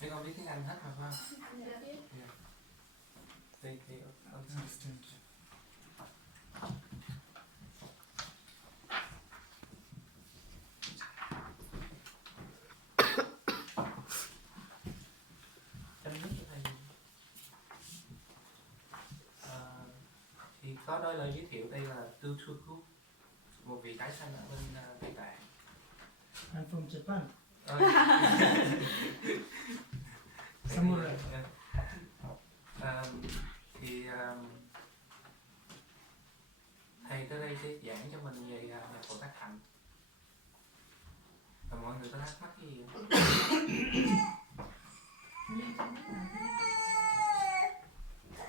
Thế con biết tiếng Anh hết mà phải không? Thì understand. Thì có đôi lời giới thiệu đây là Tu Thu Cú, một vị tái sanh ở bên Tây Tạng. I'm from Japan. Samurai. Thì thầy tới đây sẽ giảng cho mình về Nhập Bồ Tát Hạnh. Và mọi người có thắc mắc cái gì không?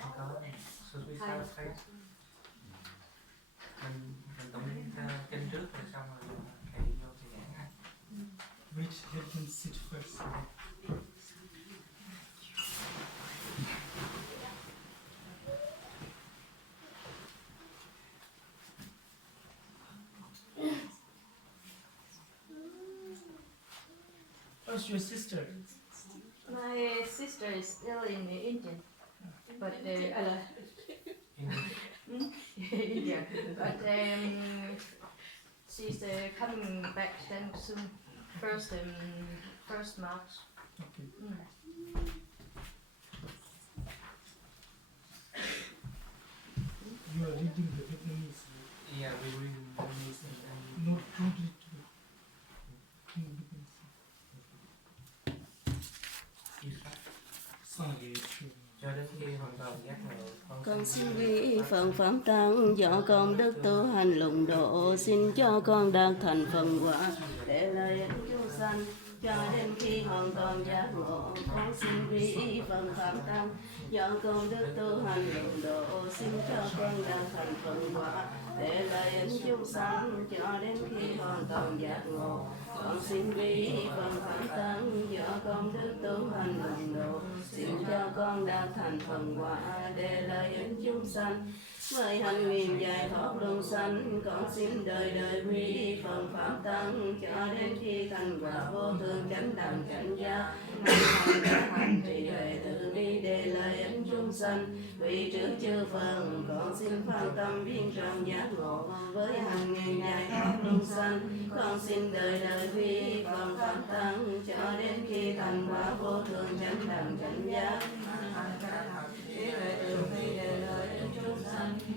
Không có. Mình tụng kinh trước rồi xong rồi thầy vô thầy giảng ha. Wait, let him sit first. What's your sister? My sister is still in India, but India, but she's coming back then soon. First March. Okay. You are reading the Vietnamese. Yeah, we read Vietnamese and No, don't read. cho đến khi hoàn toàn giác ngộ. Con xin vi phần pháp tăng do công đức tu hành lụng độ, xin cho con đạt thành phần quả để lợi ích chúng sanh cho đến khi hoàn toàn giác ngộ. Con xin vi phần pháp tăng do công đức tu hành lụng độ, xin cho con đạt thành phần quả để lợi ích chúng sanh cho đến khi hoàn toàn giác ngộ. Con xin vi phần pháp tăng do công đức tu hành lụng độ, xin cho con đạt thành phần quả để lợi ích chúng sanh với hành nguyện giải thoát luân sanh. Con xin đời đời quy phần pháp tăng cho đến khi thành quả vô thường chánh đẳng chánh giác, hành trì huệ từ bi để lợi ích chúng sanh. Vì trước chư phần con xin phát tâm viên trong giác ngộ với hành nguyện giải thoát luân sanh. Con xin đời đời quy phần pháp tăng cho đến khi thành quả vô thường chánh đẳng chánh giác,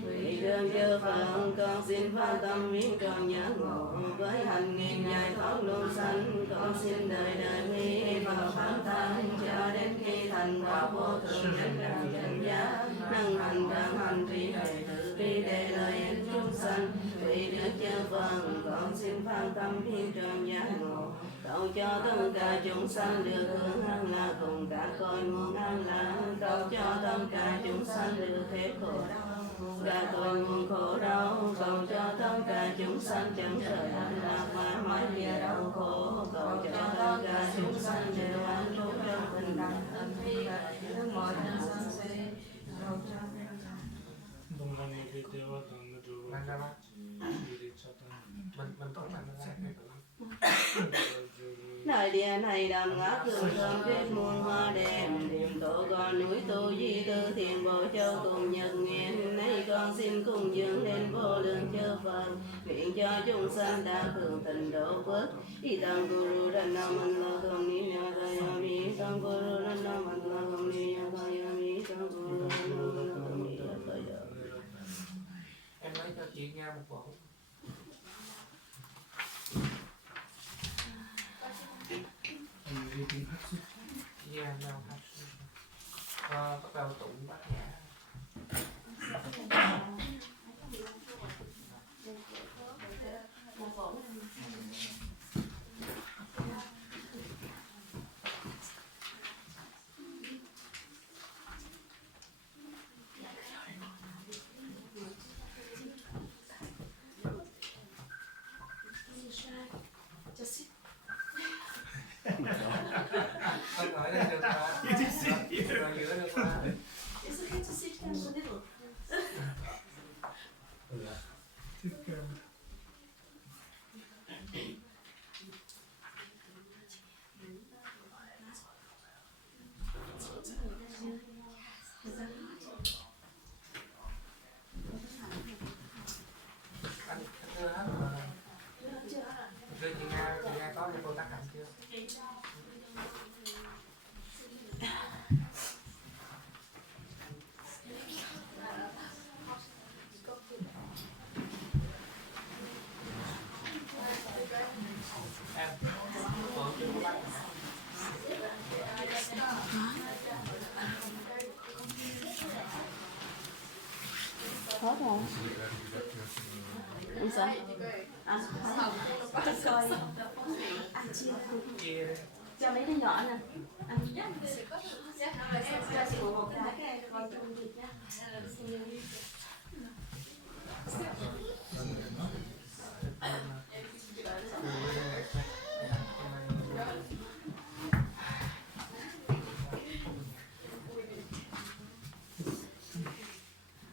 vì đường chư Phật con xin phát tâm viên trong giác ngộ với hành nguyện giải thoát luân sanh. Con xin đời đời quy phần pháp tăng cho đến khi thành quả vô thường chánh đẳng chánh giác, năng hành trang hành trì huệ từ bi để lợi ích chúng sanh. Vì được chư Phật con xin phát tâm viên trong giác ngộ cầu cho tất cả chúng sanh được hưởng an lạc cùng cả cõi nguồn an lạc, cầu cho tất cả chúng sanh được thoát khổ đau cả cõi nguồn khổ đau, cầu cho tất cả chúng sanh chẳng rời an lạc mãi mãi lìa đau khổ, cầu cho tất cả chúng sanh đều an trú trong bình đẳng thân thi nước mọi thân sanh sinh, cầu cho mình cũng làm Đại địa này đầm ngát thường thơm kết muôn hoa đẹp, điểm tổ con núi tu di tư thiền bộ châu cùng nhật nguyện. Nay con xin cùng dường lên vô lượng chư Phật, nguyện cho chúng sanh đa hưởng tịnh độ phước. Y tăng guru đàn nam man la kam ni na ta ya mi tăng guru đàn nam man la kam ni ya ta ya mi tăng Em lấy cho chị Nga một bộ. Are you reading Hatsu? Yeah, now bắt đầu tụng bát nhã. Con hỏi lên được mà. Rồi giữa được mà. It's okay to sit down a little. Take care. Anh đưa hết rồi. Đưa chị Nga có Nhập Bồ Tát Hạnh chưa? Em, vợ chưa có bát nhã. Hết rồi. Không sao. Chắc coi. Ăn chia. Chia. Cho mấy đứa nhỏ nè. Ăn. Cho chị một cái con chung thịt nhá.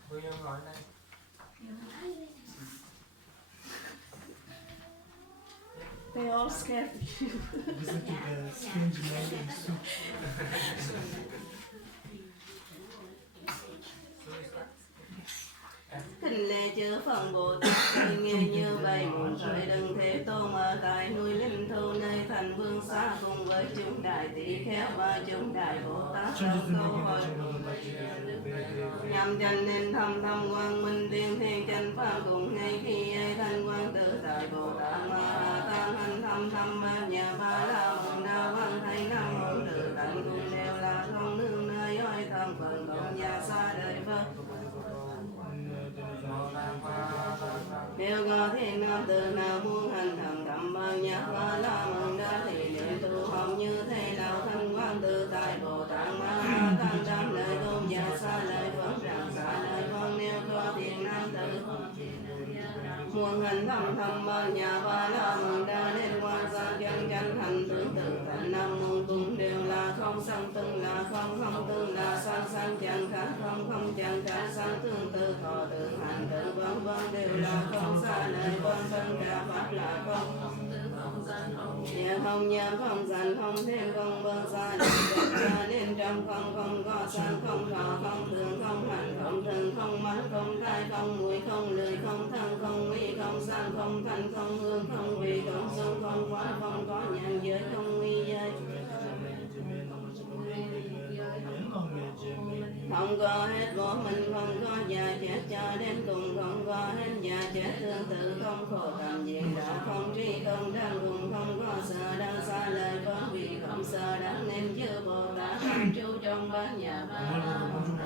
Vui không ngồi đây. They all scared of you. Listen to the strange man in suit. Thỉnh lễ chư Phật Bồ Tát tôi nghe như vậy muốn trời đừng thế tôn ở tại núi Linh Thu nơi thành vương xa cùng với chúng đại tỷ kheo và chúng đại Bồ Tát trong câu hỏi nhằm chân nên thâm quang minh tiên thiên chân pháp cùng ngay khi ấy thanh quang tự tại Bồ Tát Ma Tát hành thâm ba nhà ba la môn đa văn thầy nam môn tự tận cùng đều là không nương nơi oi tham phần cộng nhà xa đời Phật. Nếu có thiên nam từ nào muốn hành thầm thầm bao nhạc ba la môn đa thì niệm tu học như thế nào thanh quang tự tại Bồ Tát Ma Tát đam lời tôn giả xa lời Phật rằng xa lời con nếu có thiên nam từ muốn hành thầm bao nhạc ba la môn đa nên quan sát chân hành tương tự thành năm môn cũng đều là không sanh tương là không tương là sang chẳng khác không chẳng khác sang tương tự thọ tương hành tự vân đều là không xa lời vân cả pháp là không nhớ không dần không thêm không vân xa định cho nên trong không có sang không thọ không thường không hành không thường không mắt không tai không mũi không lưỡi không thân không nguy không sang không thanh không hương không vị không xung không quá không có nhân giới không nguy giới không có hết vô mình không có già chết cho đến cùng không có hết già chết tương tự không khổ tầm diện đã không tri không đang cùng không có sợ đang xa lời con vì không sợ đáng nên chư Bồ Tát an trú trong bát nhà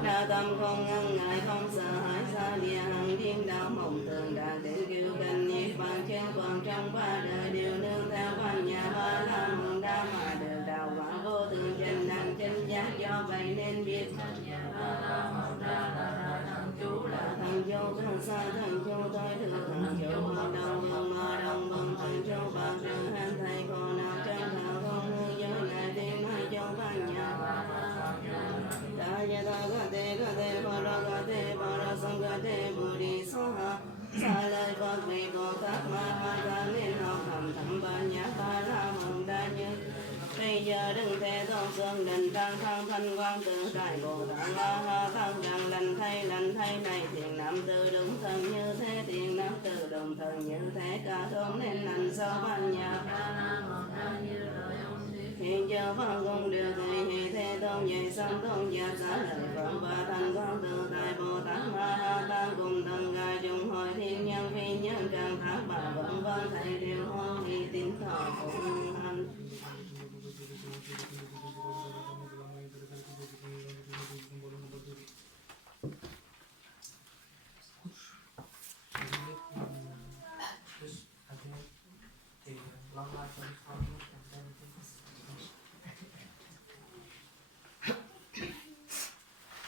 đa tâm không ngăn ngại không sợ hãi xa lìa hằng điên đau mộng tường đạt đến kêu canh niết bàn chân còn trong ba đời đều nương theo bát nhà ba la môn đa mà được đạo quả vô thường chân năng chân giác do vậy nên biết thằng châu thằng xa thằng châu tôi được thằng châu bằng đồng thằng châu bạc rừng han thầy còn nào trên thảo không hư giới này tiếng nói châu ban nhà ta gia ta ca te pa ra sang ca te bồ đi xa lời Phật vì Bồ Tát Ma Ta nên học thầm ban nhã ba la môn đa như bây giờ đừng thể tôn xương định tăng thanh quang tự tại Bồ Tát Ma tăng rằng lành thay này thiền nam từ đúng thân như thế thiền nam từ đồng thân như thế cả thôn nên lành sau ban nhà ba la môn đa như rồi hiện giờ văn cùng được thầy thế tôn dạy xong tôn giả trả lời Phật thành Quang Tự Tại Bồ Tát Ma Ha Tát cùng tất cả chúng hội thiên nhân phi nhân càng thác bà vân vân thầy đều hoan hỷ tín thọ phụng hành.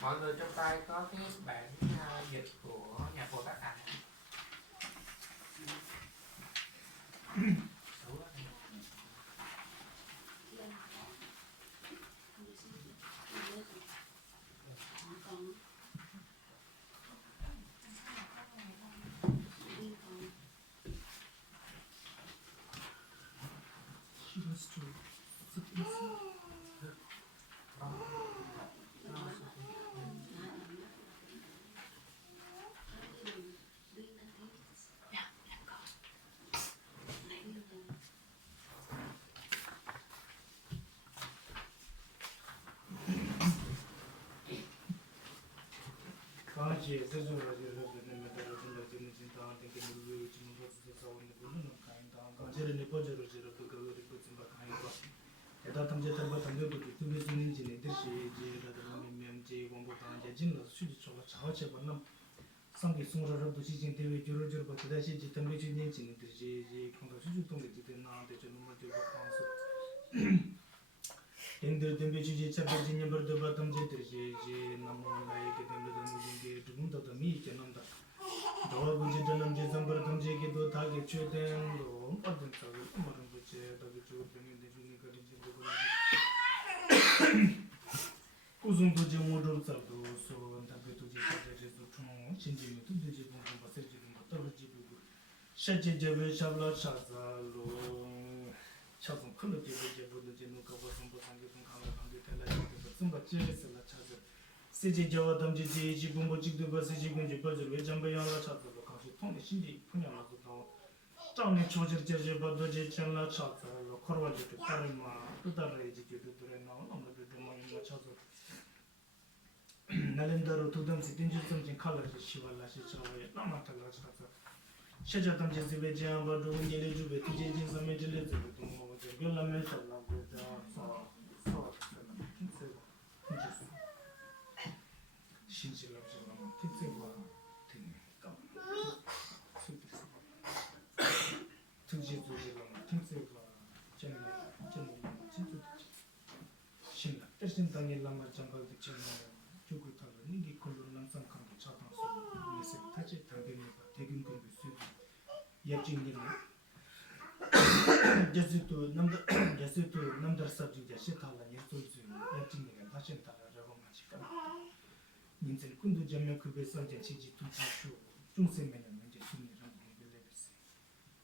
Mọi người trong tay có cái bản dịch của Nhập Bồ Tát Hạnh. She wants to sit inside. Kaji sejoraji rabbi metara tunda jini jinta tinke nuru jini botsu sawani bulu kainta kajere ne pojero jira pegawai ribut simba kainta eda tamje tarba tamje buki tubi jini jini dirshi je radha mimem je gombo tanja jinla suji chola chawache banam sangi sungra rabdu shi jin dewe juro juro bata dashi je tambe jini jini dirshi je kanda suju tonge jite na de jono ma jiro kansu Tengder tembe chuji chape jinye bardo batam je dirje je namo lai ke tembe dami jinge dugum tata mi ke namda dawa gunje danam je zambar tam je ke do thage chue ten do padam sagu umaram buche dagi chue dami de juni kari je dogo uzun to je modor sardo so tabe to je chape je so chung chinje mi tu je bong ba se je bong ta je bugu shaje je be shabla chaza lo 차선 클럽 제제 보도 제노 가봐 좀 보상게 좀 강을 강게 달라지게 좀 받지에서라 차서 세제 저와 담지 제지 분보 직도 버스지 군지 버저 왜 잠바야라 차서 가서 통에 신지 분야라도 더 짱네 조절 제제 버도 제 짱라 차서 코로와지 따르마 또 따르지 제도 들에 나온 아무도 되면 차서 날렌다로 도담시 딘지 something 컬러지 시발라시 저와에 나마탈라 차서 셔저담 제즈베 제안바 도군jel에 주베 티제진 섬메질레 주베 Gölame şallah burada sağ 신실업 저랑 티세와 등 등지 조제랑 티세와 전에 진짜 신나 대신 당일 남아 장가도 전에 주고 타는 이게 콜로는 항상 강도 차단소 메시지 타지 당근이 대균 공부 수업 예증이는 제주도 남들 sabject 시탈라 예소즈 예팅이 다시 따라라고 마치까 인생 군도 점면 그게 선제 지지 투지쇼 중세면은 문제 순이랑 빌레비스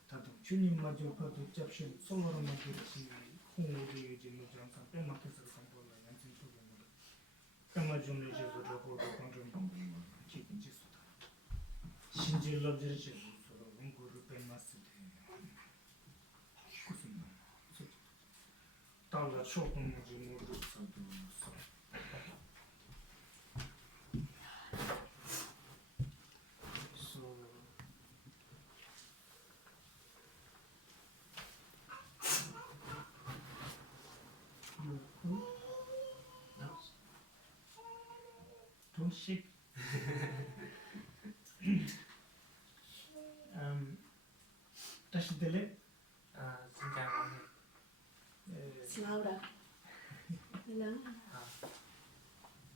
다들 주님 마저 파도 잡신 솔로로 만들듯이 홍우리 유지 무장상 빼막해서 상보라 양심 속에 물 까마 좀 내줘서 저거 방좀 방금 기분 지수다 신질 럽지르지 서로 응고를 빼mas을 때 달라 쇼핑 좀 모두 산도 don't shake 다시 들래? Xin chào mọi người. Slow đã. Lớn.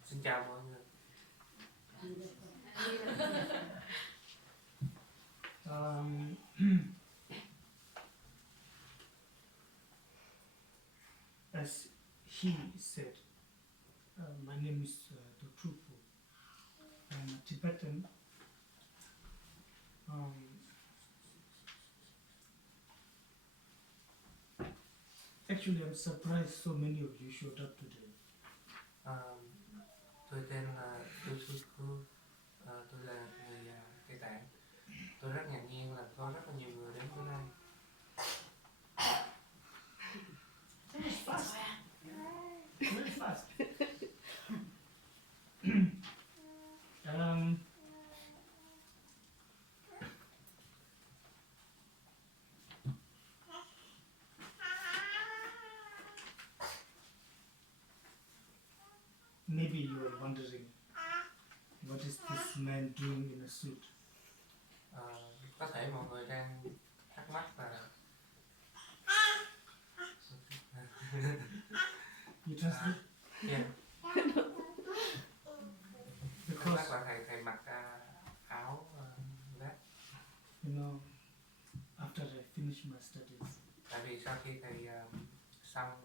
Xin chào mọi người. As he said, my name is Dutrupu. I'm a Tibetan. Actually, I'm surprised so many of you showed up today. Tôi tên là Dutrupu, tôi là người Tây Tạng. Tôi rất ngạc nhiên là có rất là nhiều người đến hôm nay. Very fast. wondering what is this man doing in a suit. Có thể mọi người đang thắc mắc là You translate? yeah, thắc Because mắc là thầy mặc áo vest. you know, after I finish my studies, Tại vì sau khi thầy xong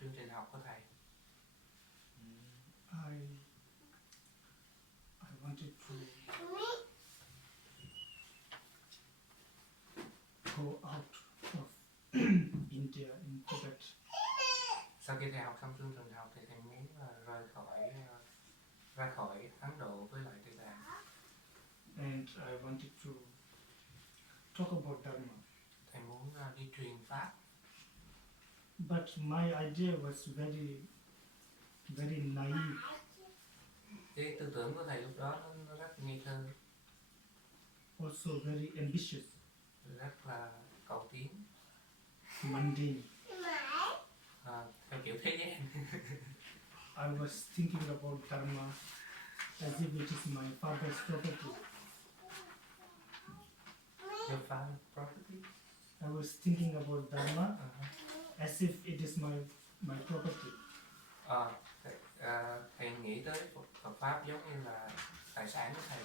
chương trình học của thầy, I wanted to go out of India in Tibet. sau khi thầy học xong chương trình học thì thầy muốn ra khỏi Ấn Độ với lại Tây Tạng. And I wanted to talk about Dharma. Thầy muốn đi truyền pháp. But my idea was very naive. Cái tư tưởng của thầy lúc đó nó rất ngây thơ, Also very ambitious, rất là cầu tiến, mundane. theo kiểu thế gian. I was thinking about Dharma as if it is my father's property. Your father property. I was thinking about Dharma as if it is my property. Thầy nghĩ tới Phật pháp giống như là tài sản của thầy,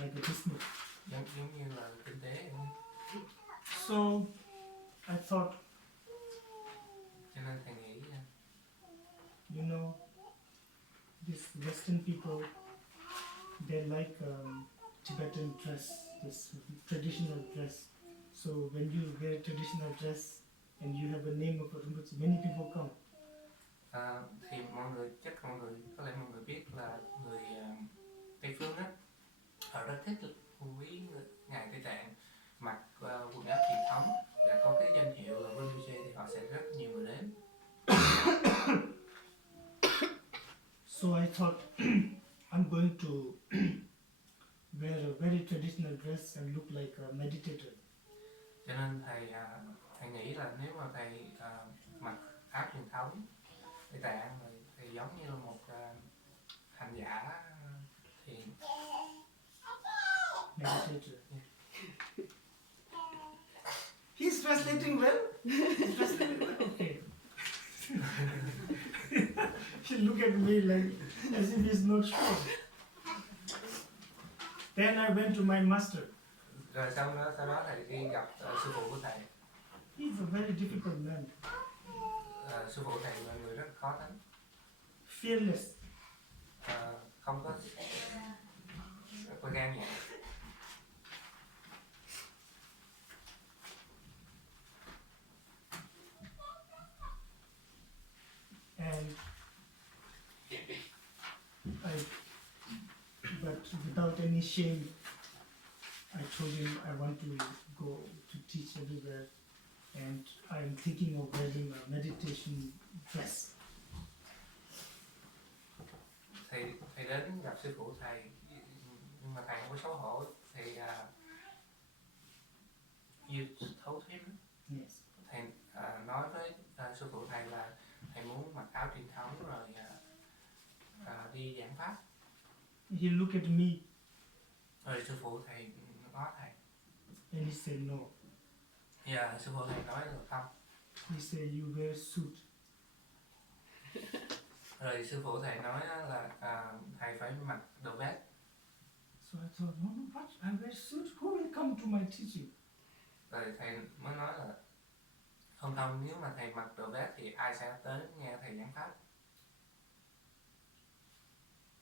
Like a business. giống như là kinh tế. So I thought, Cho nên thầy nghĩ you know, these Western people, they like Tibetan dress, this traditional dress. So when you wear traditional dress and you have a name of a Rinpoche, many people come. thì mọi người có lẽ mọi người biết là người Tây phương á, họ rất thích quý ngài Tây Tạng mặc quần áo truyền thống và có cái danh hiệu là Rinpoche thì họ sẽ rất nhiều người đến. So I thought I'm going to wear a very traditional dress and look like a meditator. Cho nên thầy nghĩ là nếu mà thầy mặc áo truyền thống Tây Tạng thì giống như là một hành giả thiền. Meditator. He's translating well. He's translating well. Okay. He look at me like as if he's not sure. Then I went to my master. Rồi sau đó thầy đi gặp sư phụ của thầy. He's a very difficult man. Sư phụ thầy là người rất khó tính. Fearless. Không có gan dạ. And but without any shame, I told him I want to go to teach everywhere, and I'm thinking of wearing a meditation dress. Thầy đến gặp sư phụ thầy, nhưng mà thầy không có xấu hổ. Thì you told him, Yes. thầy nói với sư phụ thầy là thầy muốn mặc áo truyền thống rồi đi giảng pháp. He looked at me Rồi sư phụ thầy nói thầy. and he said no. Sư phụ thầy nói là không. He said you wear suit. Rồi sư phụ thầy nói là thầy phải mặc đồ vest. So I thought, no, what? I wear suit? Who will come to my teaching? Rồi thầy mới nói là không, nếu mà thầy mặc đồ vest thì ai sẽ tới nghe thầy giảng pháp.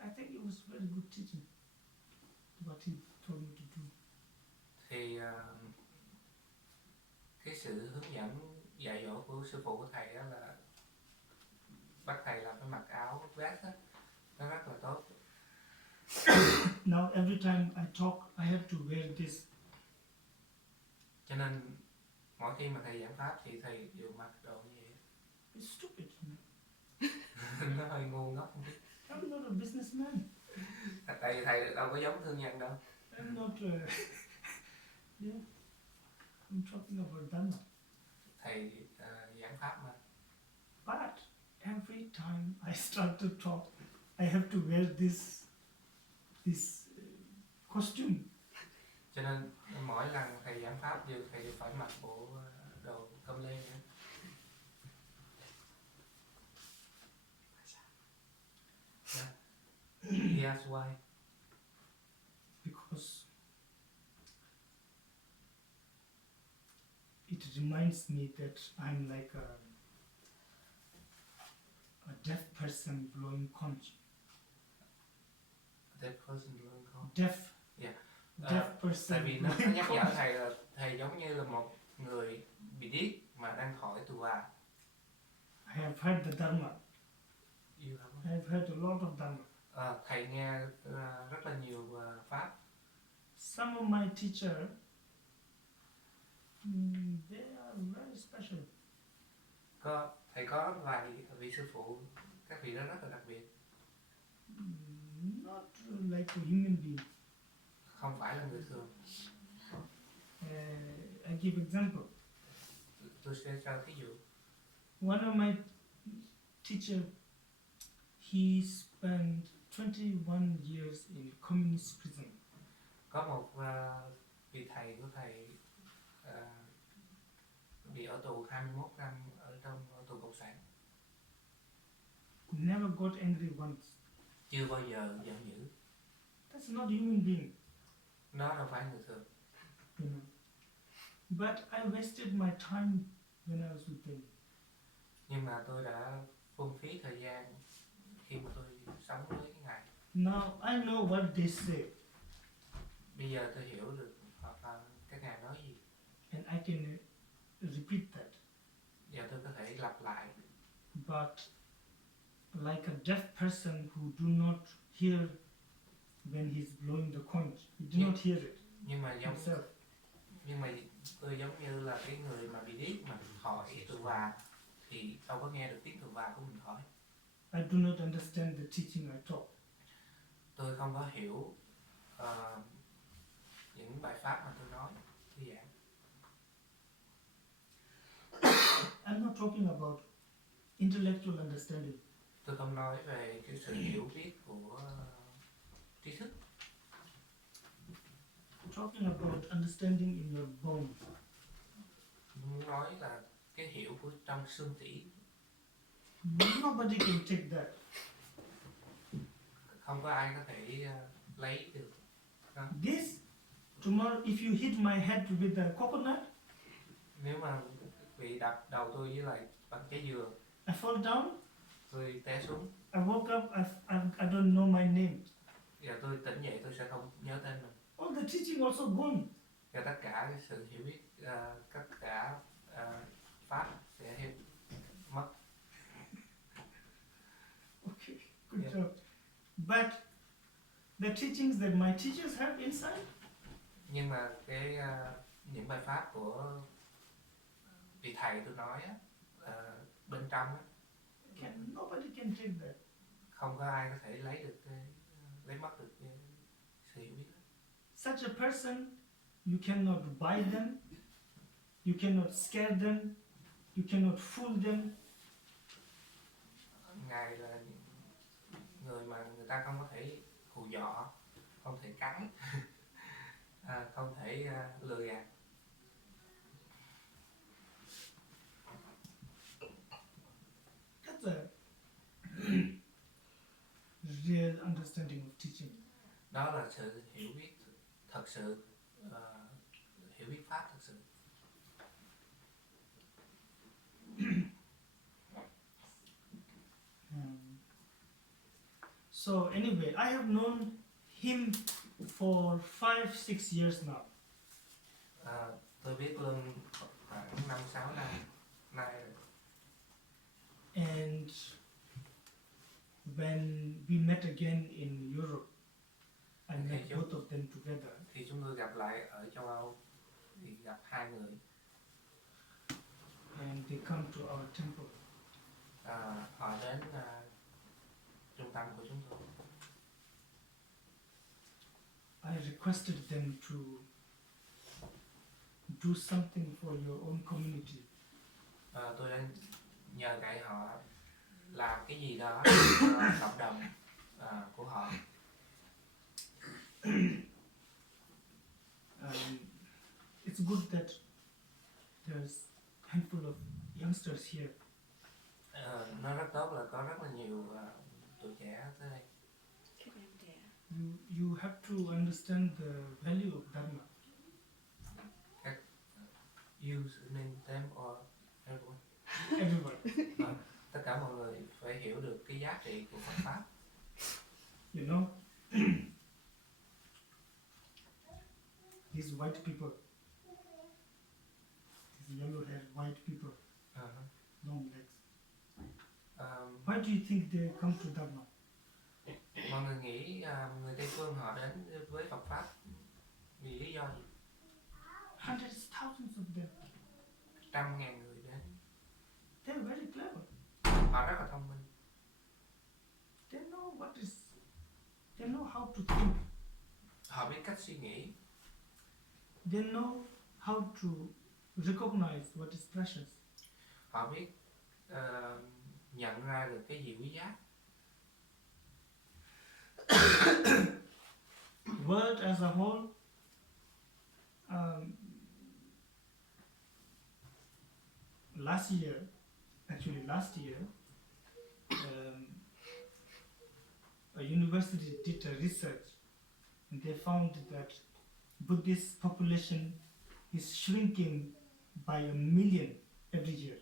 I think it was very good teaching, what he told me to do. Thì cái sự hướng dẫn dạy dỗ của sư phụ của thầy đó là bắt thầy là phải mặc áo vest đó, nó rất là tốt. Now every time I talk, I have to wear this. Cho nên mỗi khi mà thầy giảng pháp thì thầy đều mặc đồ như vậy. It's stupid. Nó hơi ngu ngốc. I'm not a businessman. Tại vì thầy đâu có giống thương nhân đâu. I'm not. Yeah. I'm talking about Dharma. Thầy giảng pháp mà. But every time I start to talk, I have to wear this costume. Cho nên mỗi lần thầy giảng pháp thầy đều phải mặc bộ đồ com lê nữa. He asked why. Because it reminds me that I'm like a deaf person blowing conch. That person blowing conch. Deaf. Yeah. Deaf person. Tại vì nó blowing nhắc nhở conch. thầy là thầy giống như là một người bị điếc mà đang thổi tù và. I have heard the Dharma. You have I have heard a lot of Dharma. thầy nghe rất là nhiều pháp. Some of my teachers, they are very special. Thầy có vài vị sư phụ, các vị đó rất là đặc biệt. Not like a human being. Không phải là người thường. I give example. Tôi sẽ cho thí dụ. One of my teacher, he spent 21 years in communist prison. Có một vị thầy của thầy bị ở tù 21 năm ở trong tù cộng sản. Never got angry once. Chưa bao giờ giận dữ. That's not human being. Nó đâu phải người thường. You know. But I wasted my time when I was with them. Nhưng mà tôi đã phung phí thời gian khi mà tôi sống với cái Ngài. Now I know what they say. Bây giờ tôi hiểu được các Ngài nói gì. And I can repeat that. Giờ tôi có thể lặp lại. But like a deaf person who do not hear when he's blowing the conch, he do not hear it Nhưng mà himself. nhưng mà tôi giống như là cái người mà bị điếc mà thổi tù và thì đâu có nghe được tiếng tù và của mình thổi. I do not understand the teaching I taught. Tôi không có hiểu những bài pháp mà tôi nói, tôi giảng. I'm not talking about intellectual understanding. Tôi không nói về cái sự hiểu biết của trí thức. I'm talking about understanding in your bones. Muốn nói là cái hiểu của trong xương tủy. Nobody can take that. Không có ai có thể lấy được. This, tomorrow if you hit my head with a coconut, Nếu mà bị đập đầu tôi với lại bằng trái dừa, I fall down, tôi té xuống, I woke up, I don't know my name. và tôi tỉnh dậy tôi sẽ không nhớ tên mình. All the teaching also gone. Và tất cả cái sự hiểu biết, tất cả pháp sẽ mất. Okay, good Yeah. job. But the teachings that my teachers have inside, Nhưng mà cái những bài pháp của vị thầy tôi nói á, bên trong á, nobody can take that. không có ai có thể lấy được lấy mất được cái sự hiểu biết đó. Such a person, you cannot buy them, you cannot scare them, you cannot fool them. Ngài là người mà người ta không có thể hù dọ, không thể cắn, không thể lừa gạt. That's a real understanding of teaching. Đó là sự hiểu biết thật sự, hiểu biết pháp thật sự. So anyway, I have known him for 5-6 years now. Tôi biết Luân khoảng 5-6 năm nay rồi. And when we met again in Europe, I met both of them together. Khi chúng tôi gặp lại ở châu Âu thì gặp hai người. And they come to our temple. Họ đến trung tâm của chúng tôi. I requested them to do something for your own community. Tôi đã nhờ cậy họ làm cái gì đó cho cộng đồng. của họ. It's good that there's a handful of youngsters here. Nó rất tốt là có rất là nhiều tuổi trẻ tới đây. You have to understand the value of Dharma. You name them or everyone. Everyone. Tất cả mọi người phải hiểu được cái giá trị của Phật pháp. You know, these white people, these yellow-haired white people, long legs. Why do you think they come to Dharma? Mọi người nghĩ người Tây phương họ đến với Phật pháp vì lý do gì? Hundreds, thousands of them. 100.000 người đến. They're very clever. Họ rất là thông minh. They know how to think. Họ biết cách suy nghĩ. They know how to recognize what is precious. Họ biết nhận ra được cái gì quý giá. World as a whole, last year, a university did a research and they found that Buddhist population is shrinking by 1 million every year.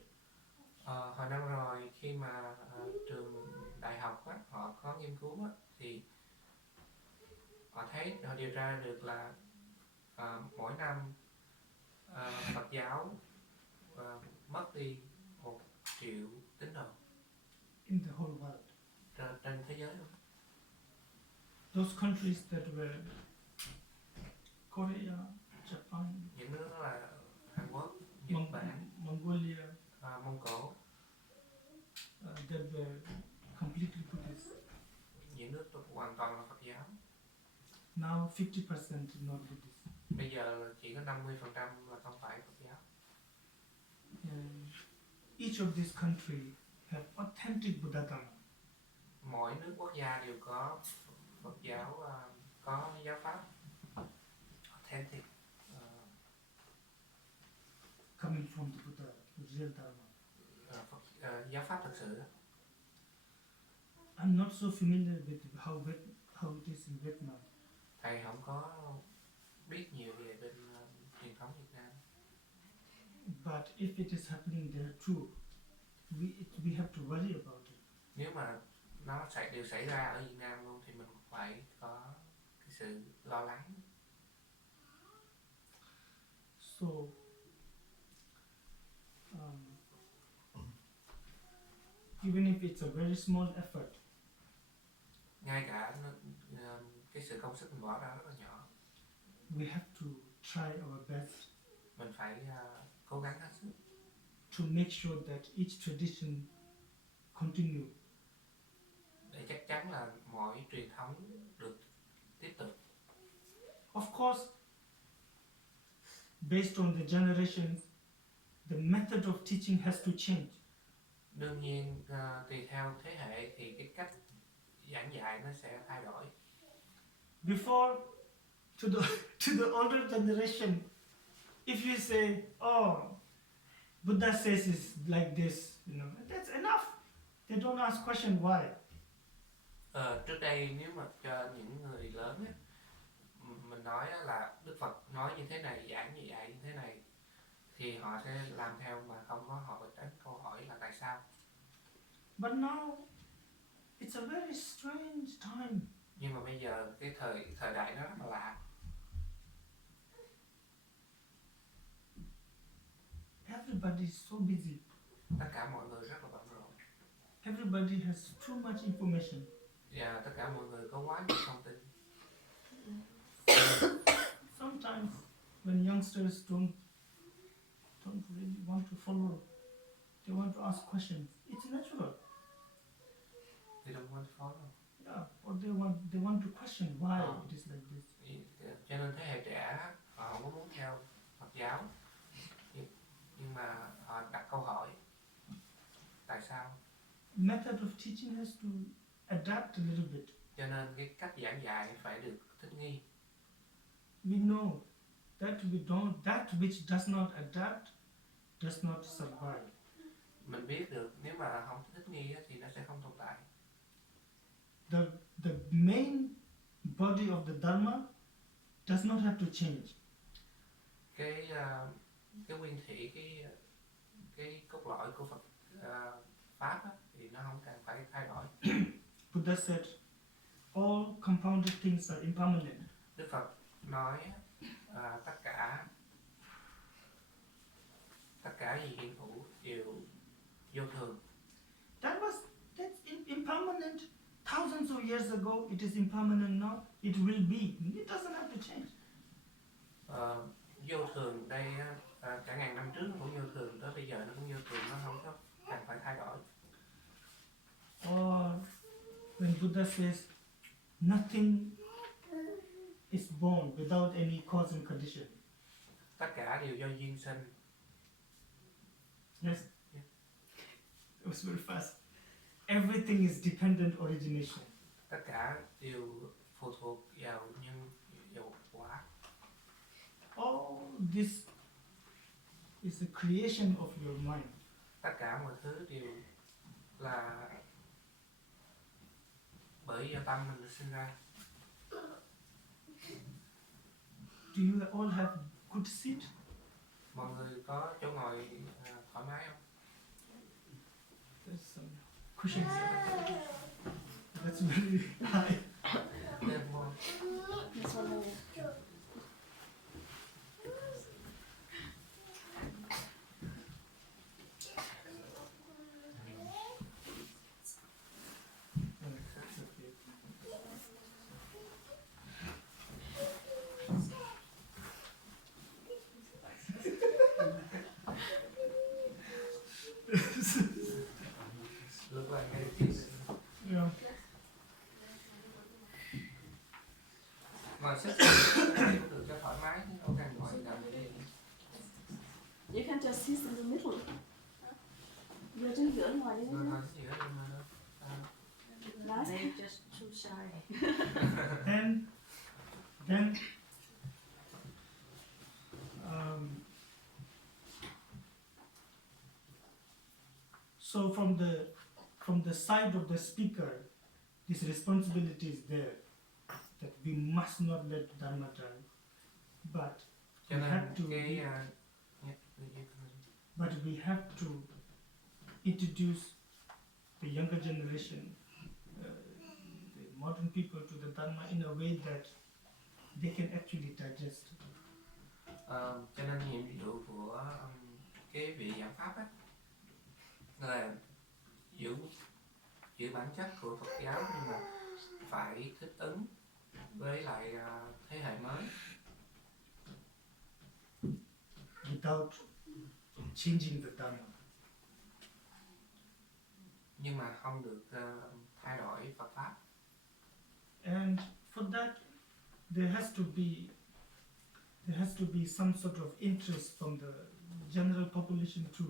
Hồi năm rồi khi mà trường đại học á, họ có nghiên cứu á, thì họ điều tra được là mỗi năm Phật giáo mất đi 1 triệu tín đồ In the whole world. trên thế giới luôn. Those countries that were Korea, Japan, Những nước đó là Hàn Quốc, Nhật Bản, Mongolia, Mông Cổ, that were completely Buddhist. những nước hoàn toàn là Phật giáo. Now 50% not Buddhist. Bây giờ là chỉ có 50% là không phải Phật giáo. Each of these countries have authentic Buddha Dharma. Mỗi nước quốc gia đều có Phật giáo, có giáo pháp authentic, Coming from the Buddha, the real Dharma. giáo pháp thực sự. I'm not so familiar with how it is in Vietnam. Thầy không có biết nhiều về bên truyền thống Việt Nam. But if it is happening there too, we have to worry about it. Nếu mà nó đều xảy ra ở Việt Nam luôn thì mình phải có cái sự lo lắng. So, even if it's a very small effort, Ngay cả cái sự công sức mình bỏ ra rất là nhỏ, we have to try our best mình phải cố gắng hết sức to make sure that each tradition continue. để chắc chắn là mỗi truyền thống được tiếp tục. Of course, based on the generations, the method of teaching has to change. Đương nhiên tùy theo thế hệ thì cái cách giảng dạy nó sẽ thay đổi. Before, to the older generation, if you say, "Oh, Buddha says it's like this," that's enough. They don't ask question why. Trước đây nếu mà cho những người lớn á, mình nói là Đức Phật nói như thế này, giảng như vậy như thế này, thì họ sẽ làm theo mà không có họ đến câu hỏi là tại sao. But now, it's a very strange time. Nhưng mà bây giờ cái thời đại nó rất là lạ. Everybody is so busy. Tất cả mọi người rất là bận rộn. Everybody has too much information. Và tất cả mọi người có quá nhiều thông tin. Sometimes when youngsters don't really want to follow, they want to ask questions. It's natural. They don't want to follow. Yeah, or they want to question why it is like this. Cho nên thế hệ trẻ họ không có muốn theo Phật giáo, nhưng mà họ đặt câu hỏi tại sao. Method of teaching has to adapt a little bit. Cho nên cái cách giảng dạy phải được thích nghi. We know that that which does not adapt does not survive. Mình biết được nếu mà không thích nghi á, thì nó sẽ không tồn tại. The main body of the Dharma does not have to change. Cái nguyên thủy, cái cốt lõi của Phật pháp á, thì nó không cần phải thay đổi. Buddha said, all compounded things are impermanent. Đức Phật nói tất cả gì hiện hữu đều vô thường. That's impermanent. Thousands of years ago, it is impermanent now. It will be. It doesn't have to change. Vô thường đây cả ngàn năm trước nó cũng vô thường, tới bây giờ nó cũng vô thường, nó không có cần phải thay đổi. Or when Buddha says, nothing is born without any cause and condition. Tất cả đều do duyên sinh. Yes. Yeah. It was very fast. Everything is dependent origination. Tất cả đều phụ thuộc vào vào quả. All this is a creation of your mind. Tất cả mọi thứ đều là bởi do tâm mình được sinh ra. Do you all have good seat? Mọi người có chỗ ngồi thoải mái không? There's some cushions. That's very high. Nên mua. Lúc là ngay khi Yeah. ngồi xích cũng được cho thoải mái, không cần ngồi làm gì. You can just sit in the middle. Vô chính giữa ngoài đi. Ngồi giữa bên đó. Nice. They're just too shy. Then so from the side of the speaker, this responsibility is there, that we must not let Dharma die, but Cho we nên have to we have to introduce the younger generation, the modern people, to the Dharma in a way that they can actually digest. Cho nên nhiệm vụ của cái vị giảng pháp á là giữ bản chất của Phật giáo, nhưng mà phải thích ứng với lại thế hệ mới Without changing the Dharma. nhưng mà không được thay đổi Phật pháp. And for that, there has to be some sort of interest from the general population too.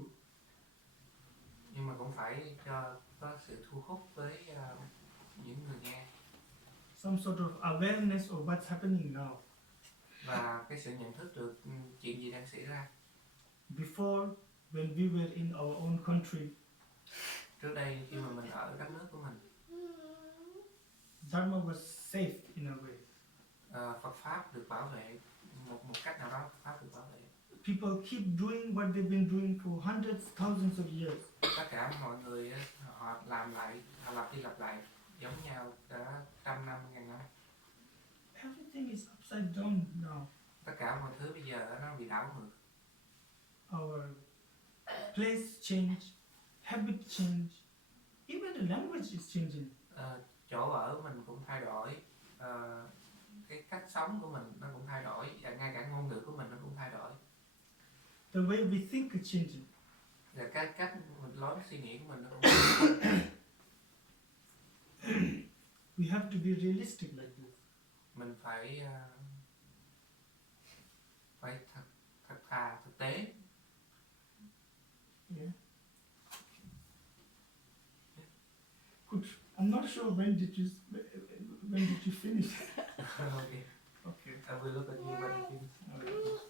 Nhưng mà cũng phải cho có sự thu hút với những người nghe, Some sort of awareness of what's happening now. và cái sự nhận thức được chuyện gì đang xảy ra. Before, when we were in our own country, Trước đây khi mà mình ở đất nước của mình, Dharma was safe in a way. Phật pháp được bảo vệ một cách nào đó. Phật pháp được bảo vệ. People keep doing what they've been doing for hundreds, thousands of years. Tất cả mọi người họ làm lại, họ lặp đi lặp lại giống nhau cả trăm năm, ngàn năm. Everything is upside down now. Tất cả mọi thứ bây giờ nó bị đảo ngược. Our place change, habit change, even the language is changing. Chỗ ở mình cũng thay đổi, cái cách sống của mình nó cũng thay đổi, và ngay cả ngôn ngữ của mình nó cũng thay đổi. The way we think is changing. Và cái cách lối suy nghĩ của mình nó cũng thay đổi. We have to be realistic like this. Mình phải thật thà, thực tế. Yeah. Good. I'm not sure when did you When did you finish? Okay. Okay. I will look at you when you finish.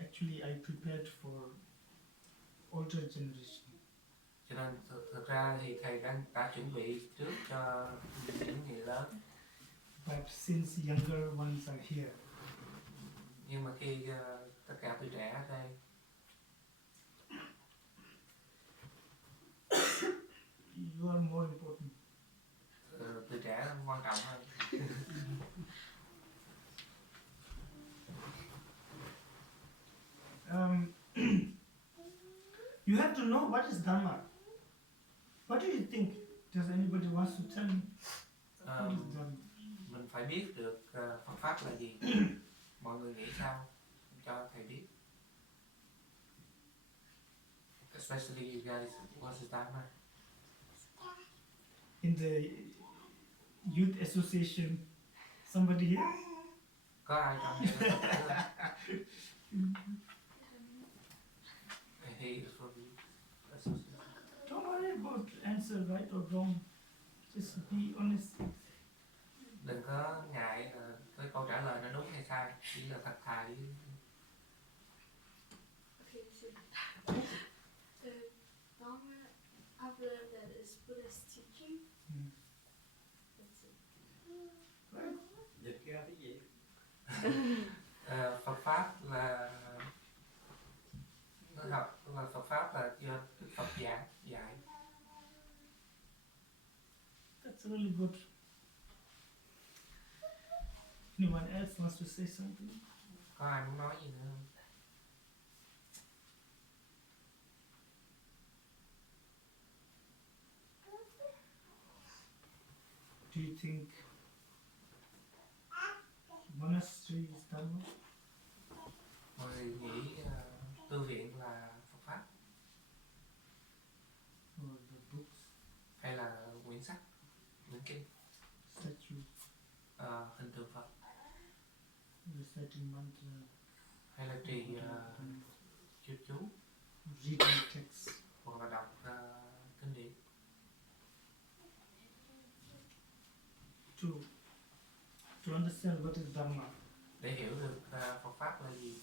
Actually, I prepared for older generation. Cho nên thực ra thì thầy đã chuẩn bị trước cho những người lớn. But since younger ones are here, Nhưng mà khi tất cả tuổi trẻ ở đây, you are more important. tuổi trẻ quan trọng hơn. You have to know what is Dharma. What do you think? Does anybody wants to tell me what is Dharma? Mình phải biết được Phật pháp là gì. Mọi người nghĩ sao? Cho thầy biết. Especially you guys, what is Dharma? In the youth association, somebody here? Có ai trong đây có Phật tử không? He is from the association. Don't worry about answer right or wrong. Just be honest. Đừng có ngại cái câu trả lời nó đúng hay sai, chỉ là thật thà đi. Okay, so Dharma, I believe that is Buddha's teaching. That's it. Right? Dịch ra cái gì? Phật pháp là Phật pháp là do Đức Phật dạy. That's really good. Anyone else wants to say something? Có ai muốn nói gì nữa không? Do you think monastery is Dharma? Mọi người nghĩ tu viện là Phật pháp Or the books, hay là quyển sách, quyển kinh, statues, hình tượng Phật, reciting mantra, hay là trì chú reading texts? hoặc là đọc kinh điển. To understand what is Dharma, Để hiểu được Phật pháp là gì,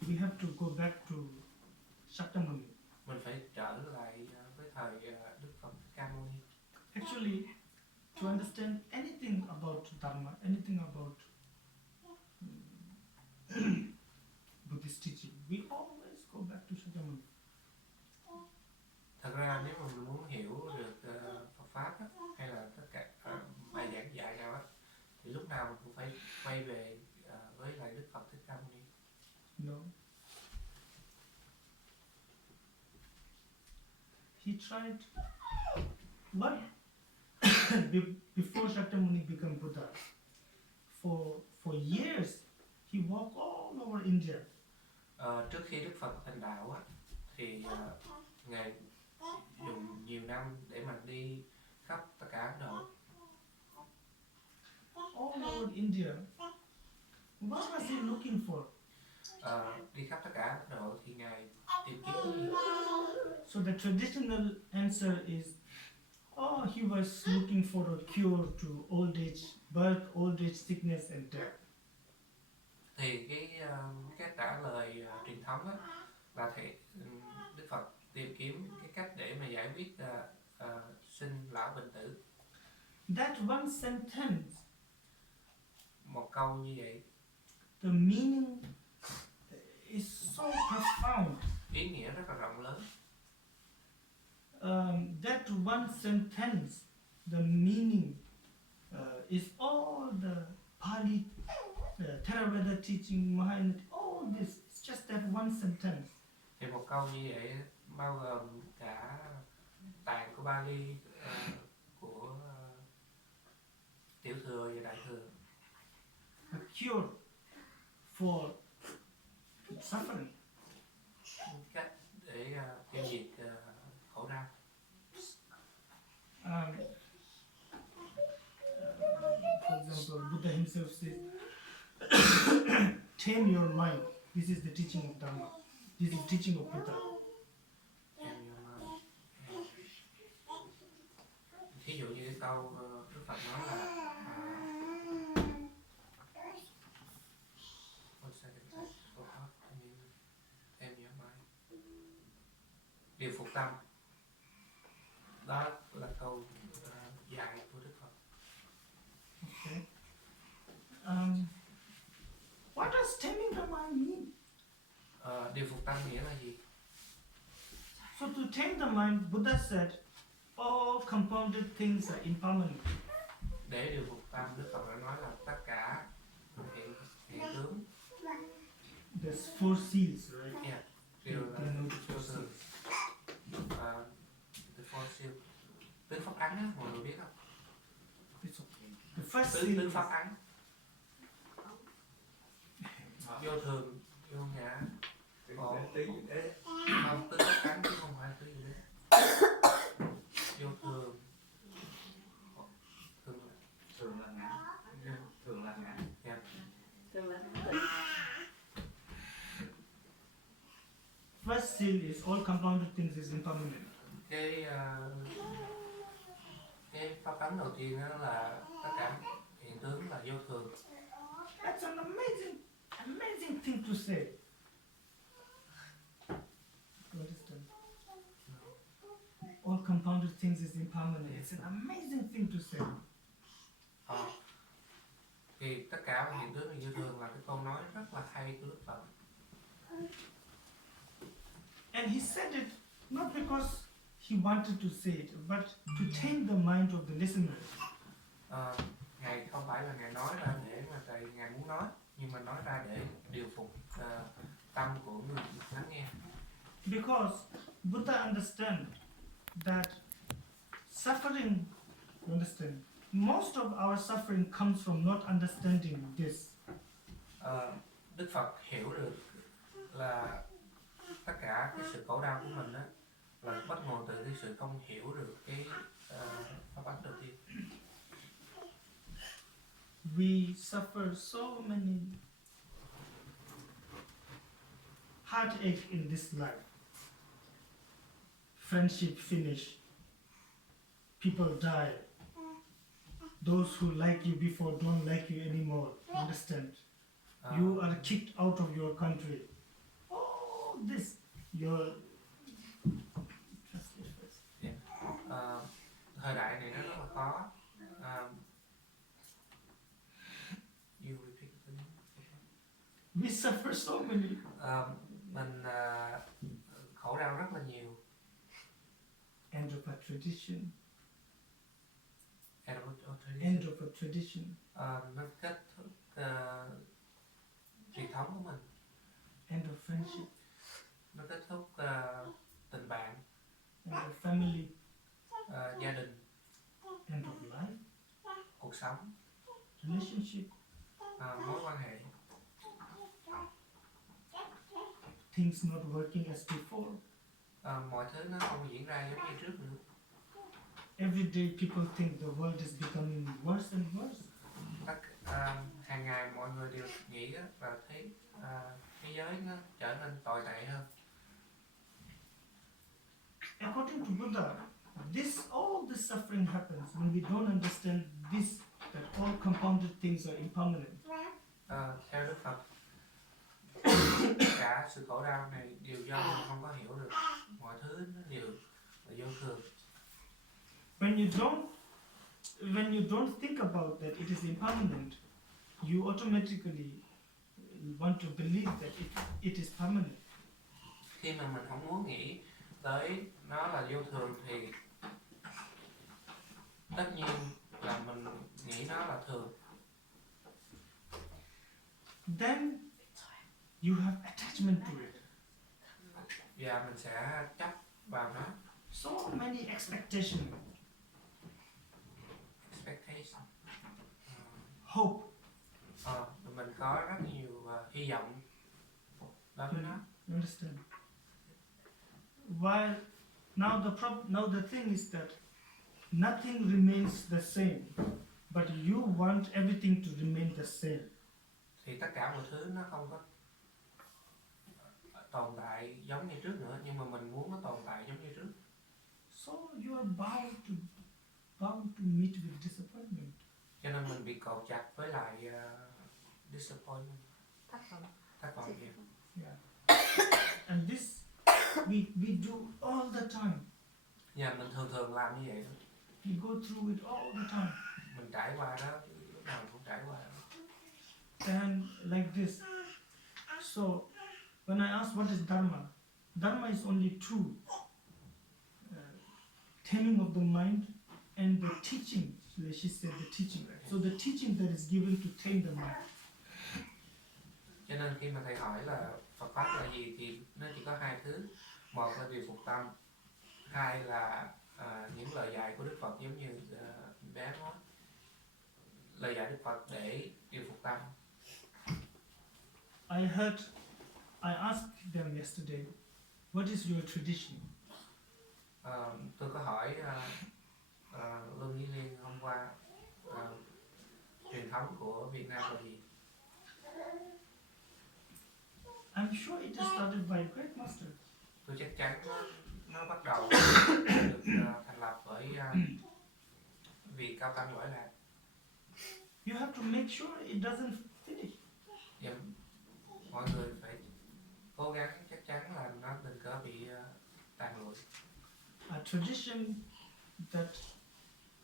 we have to go back to Shakyamuni. mình phải trở lại với thời Đức Phật Thích Ca Mâu Ni. Actually, to understand anything about Dharma, anything about Buddhist teaching, we always go back to Shakyamuni. Thật ra nếu mà mình muốn hiểu được Phật pháp á, hay là tất cả bài giảng dạy nào á, thì lúc nào mình cũng phải quay về với lại Đức Phật Thích Ca Mâu Ni. No. He tried what before Shakyamuni became Buddha. For years, he walked all over India. Trước khi Đức Phật thành đạo á, thì ngài dùng nhiều năm để mà đi khắp tất cả Ấn Độ. All over India. What was he looking for? Đi khắp tất cả Ấn Độ thì ngài tìm kiếm cái gì? So the traditional answer is, he was looking for a cure to old age, birth, old age, sickness and death. Thì cái trả lời truyền thống á, là Đức Phật tìm kiếm cái cách để mà giải quyết sinh lão bệnh tử. That one sentence, Một câu như vậy, the meaning is so profound. ý nghĩa rất là rộng lớn. That one sentence, the meaning is all the Pali, Theravada teaching, Mahayana, all this. It's just that one sentence. Thì một câu như vậy bao gồm cả tạng của Bali, của Tiểu thừa và Đại thừa. A cure for suffering. Cách để tiêu diệt khổ đau. For example, Buddha himself says, tame your mind. This is the teaching of Dharma. This is the teaching of Buddha. Em the mind mean? Điều phục tâm nghĩa là gì? So to tame the mind, Buddha said, all compounded things are impermanent. Để điều phục tâm, Đức Phật đã nói là tất cả hiện tướng, There's four seals, right? yeah, đều là You know the vô four thường. seals. The four seal. Tướng Pháp Ấn á, mọi người biết không? It's okay. The first seal Tướng is Pháp Ấn. Vô thường, vô ngã. Không, tướng Pháp Ấn chứ không phải tướng gì đấy. Vô thường. Thường là ngã. Thường là ngã. Thường là thanh tịnh. first seal is all compounded things is impermanent. Cái pháp ấn đầu tiên đó là tất cả hiện tướng là vô thường. That's an amazing thing to say. You understand? All compounded things is impermanent. It's an amazing thing to say. Thì tất cả hiện tướng là vô thường là cái câu nói rất là hay của Đức Phật. And he said it not because he wanted to say it, but to tame the mind of the listeners. Ngài không phải là Ngài nói ra để mà tại Ngài muốn nói, nhưng mà nói ra để điều phục tâm của người lắng nghe. Because Buddha understand that suffering, you understand, most of our suffering comes from not understanding this. Đức Phật hiểu được là tất cả cái sự khổ đau của mình á là bắt nguồn từ cái sự không hiểu được cái pháp ấn đầu tiên. We suffer so many heartache in this life. Friendship finish. People die. Those who like you before don't like you anymore. Understand? You are kicked out of your country. Oh, this your translate first. Thời đại này nó rất là khó. You repeat the name. We suffer so many. Mình khổ đau rất là nhiều. End of a tradition. End End of a tradition. Nó kết thúc truyền thống của mình. End of friendship. Nó kết thúc tình bạn. End of family. Gia đình. End of life. Cuộc sống. Relationship. Mối quan hệ. Things not working as before. Mọi thứ nó không diễn ra giống như trước nữa. Every day people think the world is becoming worse and worse. Hàng ngày mọi người đều nghĩ và thấy thế giới nó trở nên tồi tệ hơn. According to Buddha, all this suffering happens when we don't understand this, that all compounded things are impermanent. Theo Đức Phật, cả sự khổ đau này đều do mình không có hiểu được mọi thứ nó đều là vô thường. When you don't think about that it is impermanent, you automatically want to believe that it is permanent. Khi mà mình không muốn nghĩ tới nó là vô thường thì tất nhiên là mình nghĩ nó là thường. Then you have attachment to it. Và mình sẽ chấp vào nó. So many expectations. Expectation. Hope. Mình có rất nhiều hy vọng đối với nó. You understand? While now the thing is that nothing remains the same, but you want everything to remain the same. Thì tất cả mọi thứ nó không có tồn tại giống như trước nữa, nhưng mà mình muốn nó tồn tại giống như trước. So you are bound to meet with disappointment. Cho nên mình bị cột chặt với lại disappointment. Thất vọng. Yeah. And this we do all the time. Nhà mình thường làm như vậy đó. We go through it all the time. Mình trải qua đó, lúc nào cũng trải qua đó. And like this, So, when I asked what is Dharma, Dharma is only two. Taming of the mind and the teaching. She said the teaching. Right? So the teaching that is given to tame the mind. Cho nên khi mà thầy hỏi là Phật pháp là gì thì nó chỉ có hai thứ. Một là điều phục tâm, hai là những lời dạy của Đức Phật, giống như bé nói, lời dạy Đức Phật để điều phục tâm. I asked them yesterday, what is your tradition? Tôi có hỏi Lương Ý Liên hôm qua, truyền thống của Việt Nam là gì? I'm sure it started by great master. Tôi chắc chắn nó bắt đầu được thành lập bởi vị cao tăng gọi là. You have to make sure it doesn't finish. Dạ, mọi người phải cố gắng chắc chắn là nó đừng có bị tàn lụi. A tradition that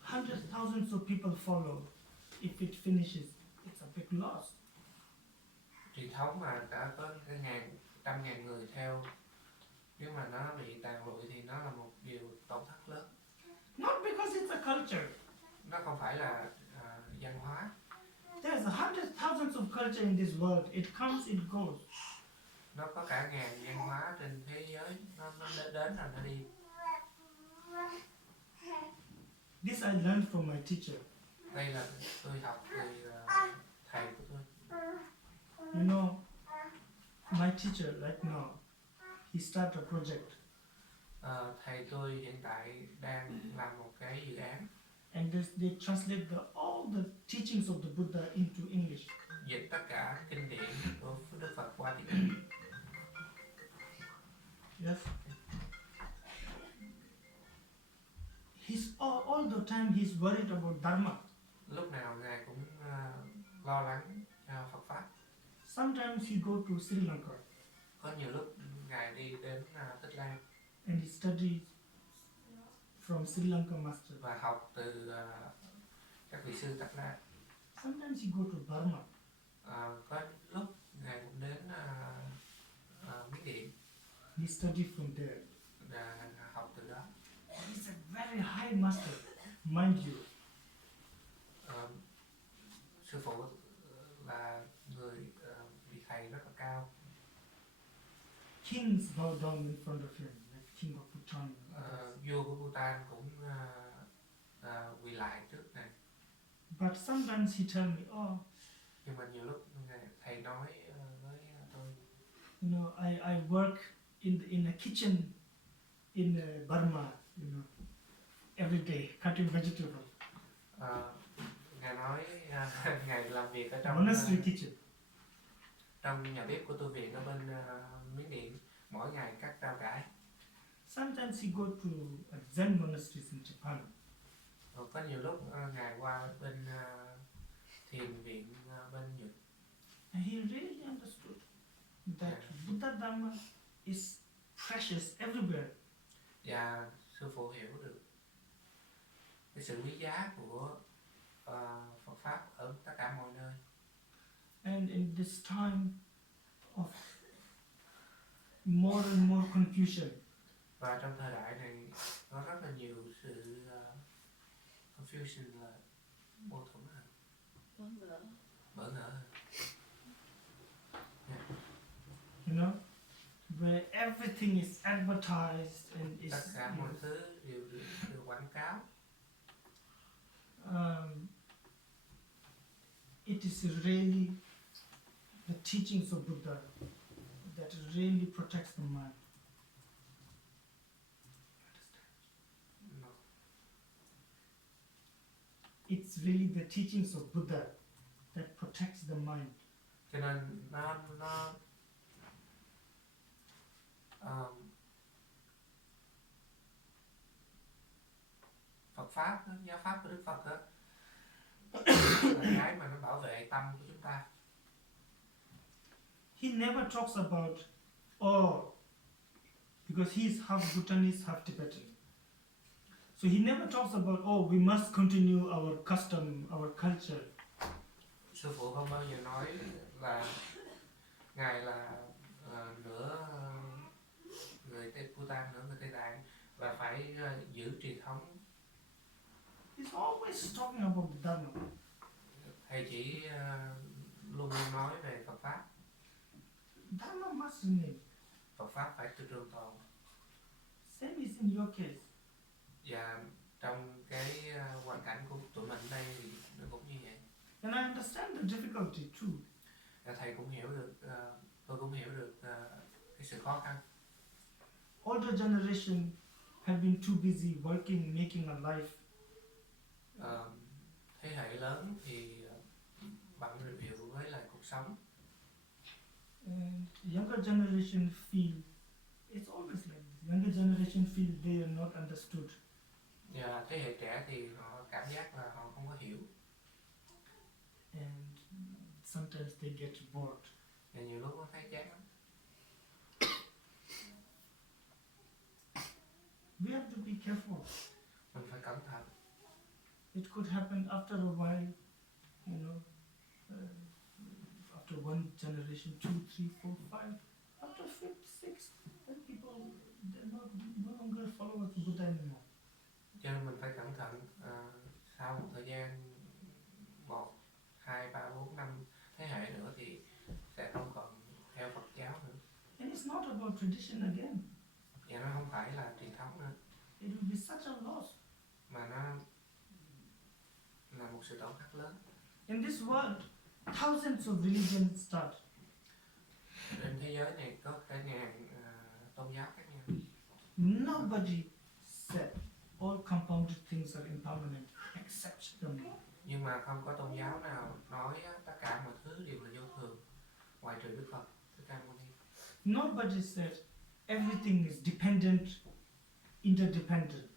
hundreds, thousands of people follow, if it finishes, it's a big loss. Truyền thống mà đã có trăm ngàn người theo, nếu mà nó bị tàn lụi thì nó là một điều tổn thất lớn. Not because it's a culture. Nó không phải là văn hóa. There's hundreds, thousands of culture in this world. It comes, it goes. Nó có cả ngàn văn hóa trên thế giới, nó đến rồi nó đi. This I learned from my teacher. Đây là tôi học từ thầy của tôi. You know, my teacher right now, he started a project. Thầy tôi hiện tại đang làm một cái dự án. And they translate all the teachings of the Buddha into English. Dịch tất cả kinh điển của Đức Phật qua tiếng Anh. Yes. All the time he's worried about Dharma. Lúc nào ngài cũng lo lắng cho Phật pháp. Sometimes he go to Sri Lanka. Có nhiều lúc ngài đi đến Tích Lan. And he studies from Sri Lanka master. Và học từ các vị sư Tích Lan. Sometimes he go to Burma. Có lúc ngài cũng đến Miến Điện. He studied from there. Và học từ đó. He's a very high master, mind you. Sư phụ là người vị thầy rất là cao. Kings bow down in front of him, like King of Bhutan. Vua của Bhutan cũng quỳ lại trước này. But sometimes he tell me, Nhưng mà nhiều lúc thầy nói với tôi, you know, I work in a kitchen in Burma, you know, every day cutting vegetable. Ngài nói ngài làm việc ở trong Monastery kitchen. Trong nhà bếp của tu viện ở bên Miến Điện, mỗi ngày cắt rau cải. Sometimes he go to a Zen monasteries in Japan. Có nhiều lúc ngài qua bên thiền viện bên Nhật. And he really understood that Buddha Dharma is precious everywhere. Và sư phụ hiểu được cái sự quý giá của Phật pháp ở tất cả mọi nơi. And in this time of more and more confusion, Và trong thời đại này có rất là nhiều sự confusion, là mâu thuẫn, bỡ ngỡ. you know, where everything is advertised and is, Tất cả mọi thứ đều được quảng cáo. it is really the teachings of Buddha that really protects the mind. No. It's really the teachings of Buddha that protects the mind. Cho nên nó Phật pháp, giáo pháp của Đức Phật đó, là cái mà nó bảo vệ tâm của chúng ta. He never talks about, because he's half Bhutanese, half Tibetan. So he never talks about, we must continue our custom, our culture. Sư phụ không bao giờ nói là ngài là always talking about the Dharma. Thầy chỉ luôn luôn nói về Phật pháp. Dharma must remain. Phật pháp phải trường tồn. Same is in your case. Và trong cái hoàn cảnh của tụi mình ở đây thì nó cũng như vậy. And I understand the difficulty too. Và thầy cũng hiểu được, tôi cũng hiểu được cái sự khó khăn. Older generation have been too busy working, making a life. Thế hệ lớn thì bận rộn với lại cuộc sống. And younger generation feel it's always like this. Younger generation feel they are not understood. Và thế hệ trẻ thì họ cảm giác là họ không có hiểu. And sometimes they get bored. Và nhiều lúc nó thấy chán lắm. We have to be careful. Mình phải cẩn thận. It could happen after a while, after one generation, 2, 3, 4, 5, after 5th, 6th, then people they're no longer followers of Buddha anymore. Cho nên mình phải cẩn thận. Sau một thời gian 1, 2, 3, 4, 5 thế hệ nữa thì sẽ không còn theo Phật giáo nữa. And it's not about tradition again. Và nó không phải là truyền thống nữa. It will be such a loss. Mà nó là một sự tổn thất lớn. In this world, thousands of religions start. Trên thế giới này có cả ngàn tôn giáo khác nhau. Nobody said all compounded things are impermanent except Dhamma. Nhưng mà không có tôn giáo nào nói tất cả mọi thứ đều là vô thường, ngoại trừ Đức Phật Thích Ca Mâu Ni. Nobody said everything is dependent, interdependent.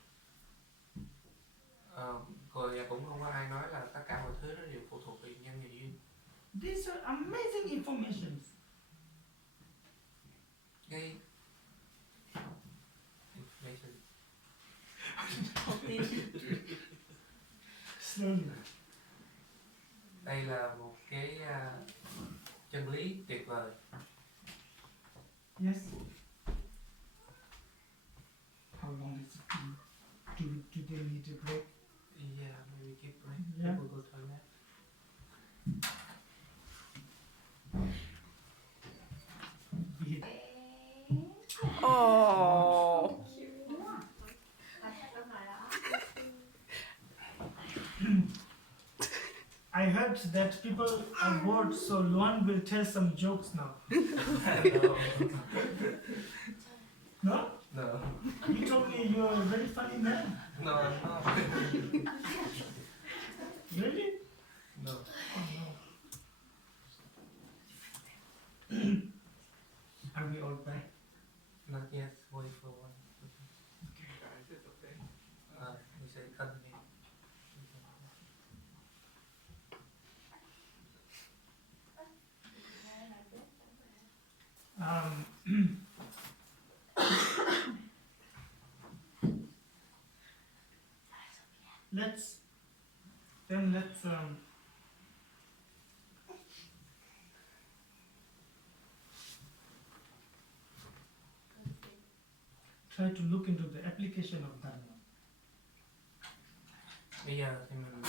Rồi cũng không có ai nói là tất cả mọi thứ nó đều phụ thuộc vào nhân và duyên. These are amazing informations. Cái information. Slowly. Đây là một cái chân lý tuyệt vời. Yes. How long is it? Do they need a break? Yeah, maybe keep break. Yeah. We'll go to a nap. Ồ. I heard that people are bored, so Luan will tell some jokes now. No? No. You told me you are a very funny man. No, I'm not. Really? No. Oh, no. Are we all back? Not yet. Wait for one. We say continue. Let's try to look into the application of Dharma. Bây giờ thì mình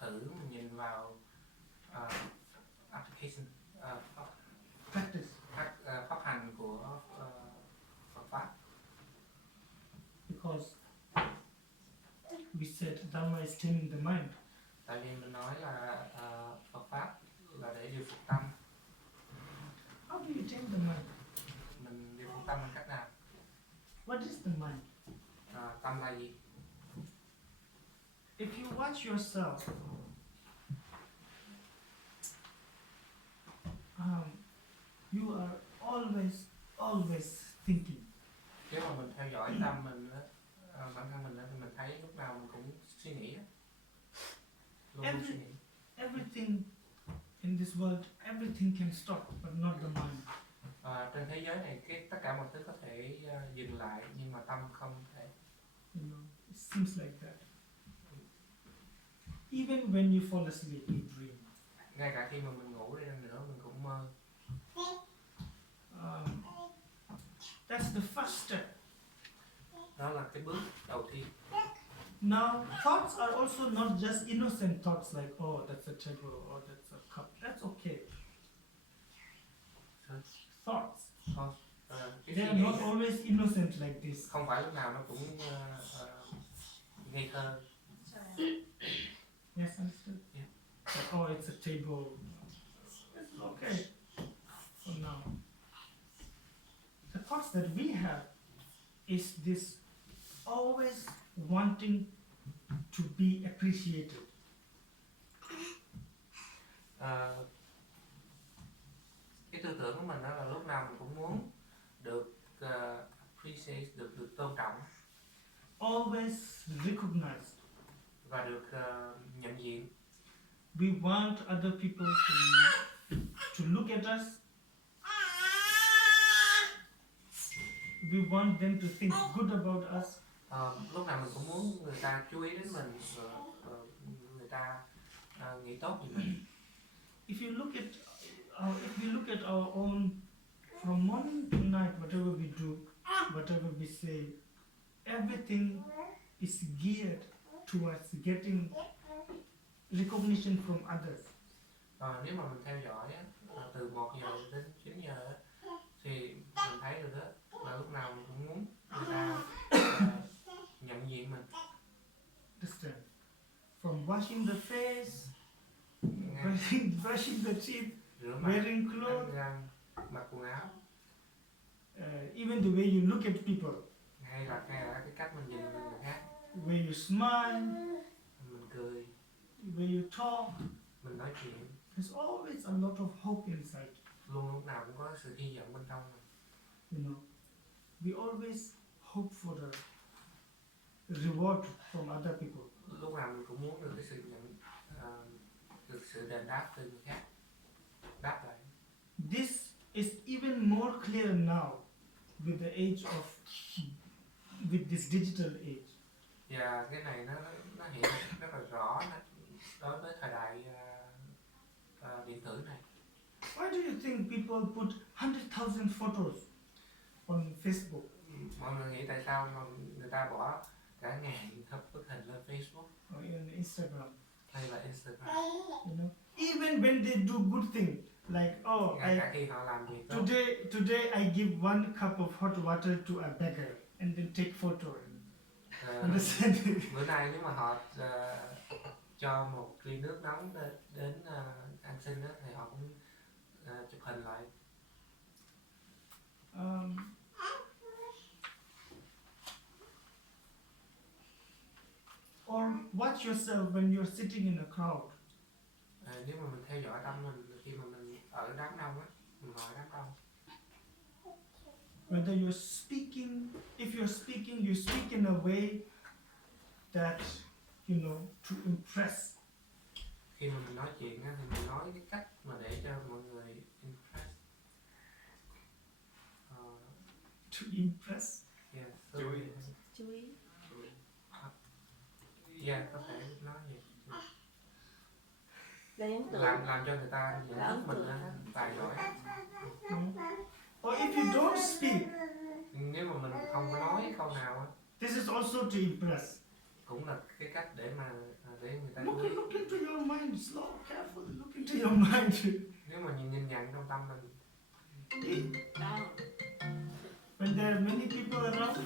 thử mình nhìn vào application, Practice. pháp hành của Phật pháp. Because we said Dharma is taming the mind. Tại vì mình nói là Phật pháp là để điều phục tâm. How do you tame the mind? Mình điều phục tâm bằng cách nào? What is the mind? Tâm là gì? If you watch yourself, you are always thinking. Nếu mà mình theo dõi tâm mình á, bản thân mình á, thì mình thấy lúc nào mình cũng suy nghĩ á. Luôn luôn suy nghĩ. Everything in this world, everything can stop, but not the mind. Trên thế giới này tất cả mọi thứ có thể dừng lại, nhưng mà tâm không thể. You know, it seems like that. Even when you fall asleep, you dream. Ngay cả khi mà mình ngủ đi nữa, mình cũng mơ. That's the first step. Đó là cái bước đầu tiên. Now, thoughts are also not just innocent thoughts like, oh, that's a table or that's a cup. That's okay. Thoughts. Cái They suy are nghĩ not always innocent like this. không phải lúc nào nó cũng ngây thơ. Yes, understood? Yeah. Like, oh, it's a table. It's okay for now. The thoughts that we have is this always wanting to be appreciated. Cái tư tưởng của mình đó là lúc nào mình cũng muốn được appreciate, được tôn trọng Always recognized. và được nhận diện. We want other people to look at us. We want them to think good about us. Lúc nào mình cũng muốn người ta chú ý đến mình, người ta nghĩ tốt về mình. If you look at if we look at our own, from morning to night, whatever we do, whatever we say, everything is geared towards getting recognition from others. Nếu mà mình theo dõi á, từ 1 giờ đến 9 giờ á, thì mình thấy được đó là lúc nào mình cũng muốn người ta nhận diện mình. Understand? From washing the face, brushing the teeth, Rửa mặt, wearing đánh clothes, răng, mặc quần áo, even the way you look at people, hay là cái cách mình nhìn người khác, the way you smile, mình cười, the way you talk. mình nói chuyện, There's always a lot of hope inside. luôn lúc nào cũng có sự hy vọng bên trong mình. You know, we always hope for the reward from other people. Lúc nào mình cũng muốn được cái sự nhận, được sự đền đáp từ người khác, đáp lại. This is even more clear now with the age of, with this digital age. Và cái này nó hiện rất là rõ đối với thời đại điện tử này. Why do you think people put 100,000 photos on Facebook? Mọi người nghĩ tại sao mà người ta bỏ cả ngàn bức hình lên Facebook Or even Instagram? hay là Instagram? You know, even when they do good thing, like Ngay cả khi họ làm việc tốt. today I give 1 cup of hot water to a beggar and then take photo. Understand? Bữa nay nếu mà họ cho một ly nước nóng đến ăn xin đó, thì họ cũng chụp hình lại. Or watch yourself when you're sitting in a crowd. Nếu mà mình theo dõi tâm mình khi mà mình ở đám đông á, mình ngồi ở đám đông. Whether you're speaking, if you're speaking, you speak in a way that, you know, to impress. Khi mà mình nói chuyện á, thì mình nói cái cách mà để cho mọi người impress. To impress. Yeah, Chú ý. Chú ý. Yeah, có thể nói vậy. Gây ấn tượng. Làm cho người ta nhận thức mình tài giỏi. Or if you don't speak, Nếu mà mình không có nói câu nào á, this is also to impress. cũng là cái cách để mà để người ta Look chú ý. into your mind, slow, careful, look into your mind. Nếu mà nhìn nhận trong tâm mình, Đó. When there are many people around,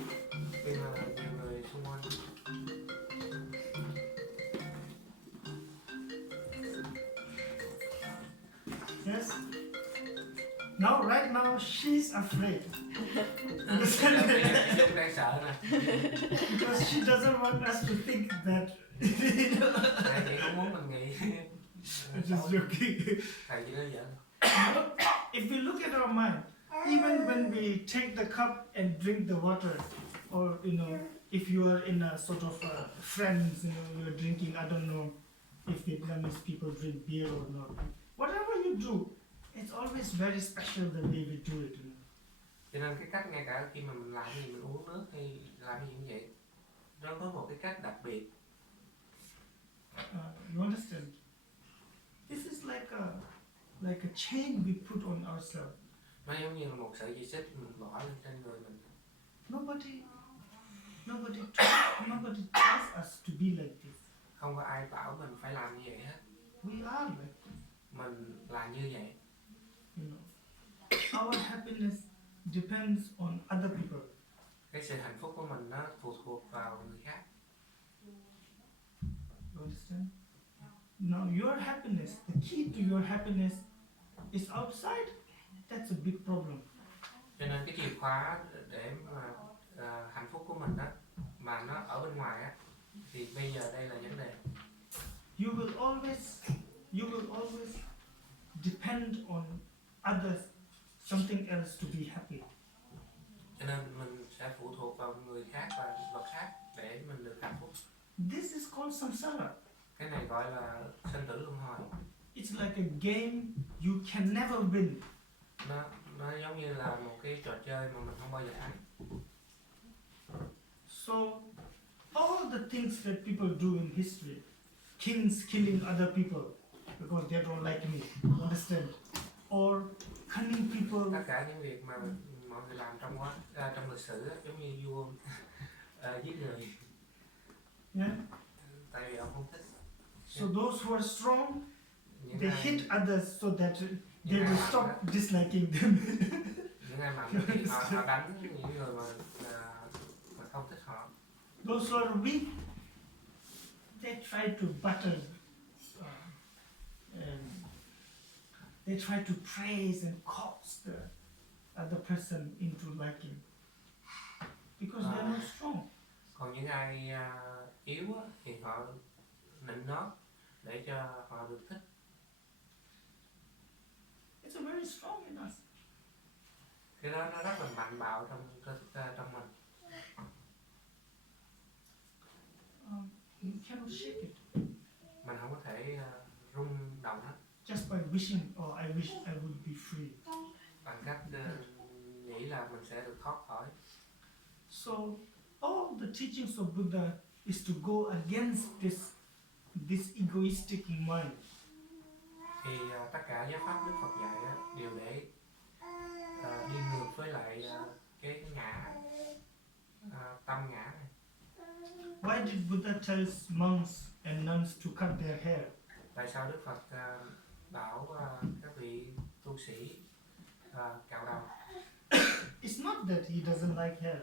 khi mà nhiều người xung quanh, yes. Now, right now, she's afraid. Chúng đang sợ nè, Because she doesn't want us to think that. thầy chỉ không muốn mình nghĩ. Just joking. Thầy chỉ nói giỡn. If we look at our mind, even when we take the cup and drink the water, or you know, if you are in a sort of friends, you know, you're drinking, I don't know if Vietnamese people drink beer or not. Whatever you do, it's always very special the way we do it. You know? Cho nên cái cách ngay cả khi mà mình làm gì, mình uống nước hay làm gì cũng vậy, nó có một cái cách đặc biệt. You understand? This is like a chain we put on ourselves. Nó giống như là một sợi dây xích mình bỏ lên trên người mình. Nobody tells us to be like this. Không có ai bảo mình phải làm như vậy hết. We are like this. Mình là như vậy. You know, our happiness depends on other people. Cái sự hạnh phúc của mình nó phụ thuộc vào người khác. You understand? Now your happiness, the key to your happiness is outside. That's a big problem. Cho nên cái chìa khóa để mà hạnh phúc của mình đó mà nó ở bên ngoài á, thì bây giờ đây là vấn đề. You will always depend on others, something else to be happy. Cho nên mình sẽ phụ thuộc vào người khác và vật khác để mình được hạnh phúc. This is called samsara. Cái này gọi là sinh tử luân hồi. It's like a game you can never win. Nó giống như là một cái trò chơi mà mình không bao giờ thắng. So all the things that people do in history, kings killing other people because they don't like me, understand? Or cunning people. Tất cả những việc mà mọi người làm trong lịch sử á, giống như vua giết người. Yeah. Tại vì ông không thích. So those who are strong, Những they ai- hit others so that they Yeah. will stop disliking them. những ai mạnh thì họ đánh những người mà không thích họ. Those who are weak, they try to butter, they try to praise and coax the other person into liking, because they are not strong. Còn những ai yếu á, thì họ nịnh nót để cho họ được thích. It's a very strong in us. Cái đó nó rất là mạnh bạo trong mình. You cannot shake it Mình không có thể rung động nó just by wishing, oh, I wish I would be free. bằng cách nghĩ là mình sẽ được thoát khỏi. So all the teachings of Buddha is to go against this egoistic mind. Thì tất cả giáo pháp Đức Phật dạy á, đều để đi ngược với lại cái ngã, tâm ngã này. Why did Buddha tell monks and nuns to cut their hair? Tại sao Đức Phật bảo các vị tu sĩ cạo đầu? It's not that he doesn't like hair,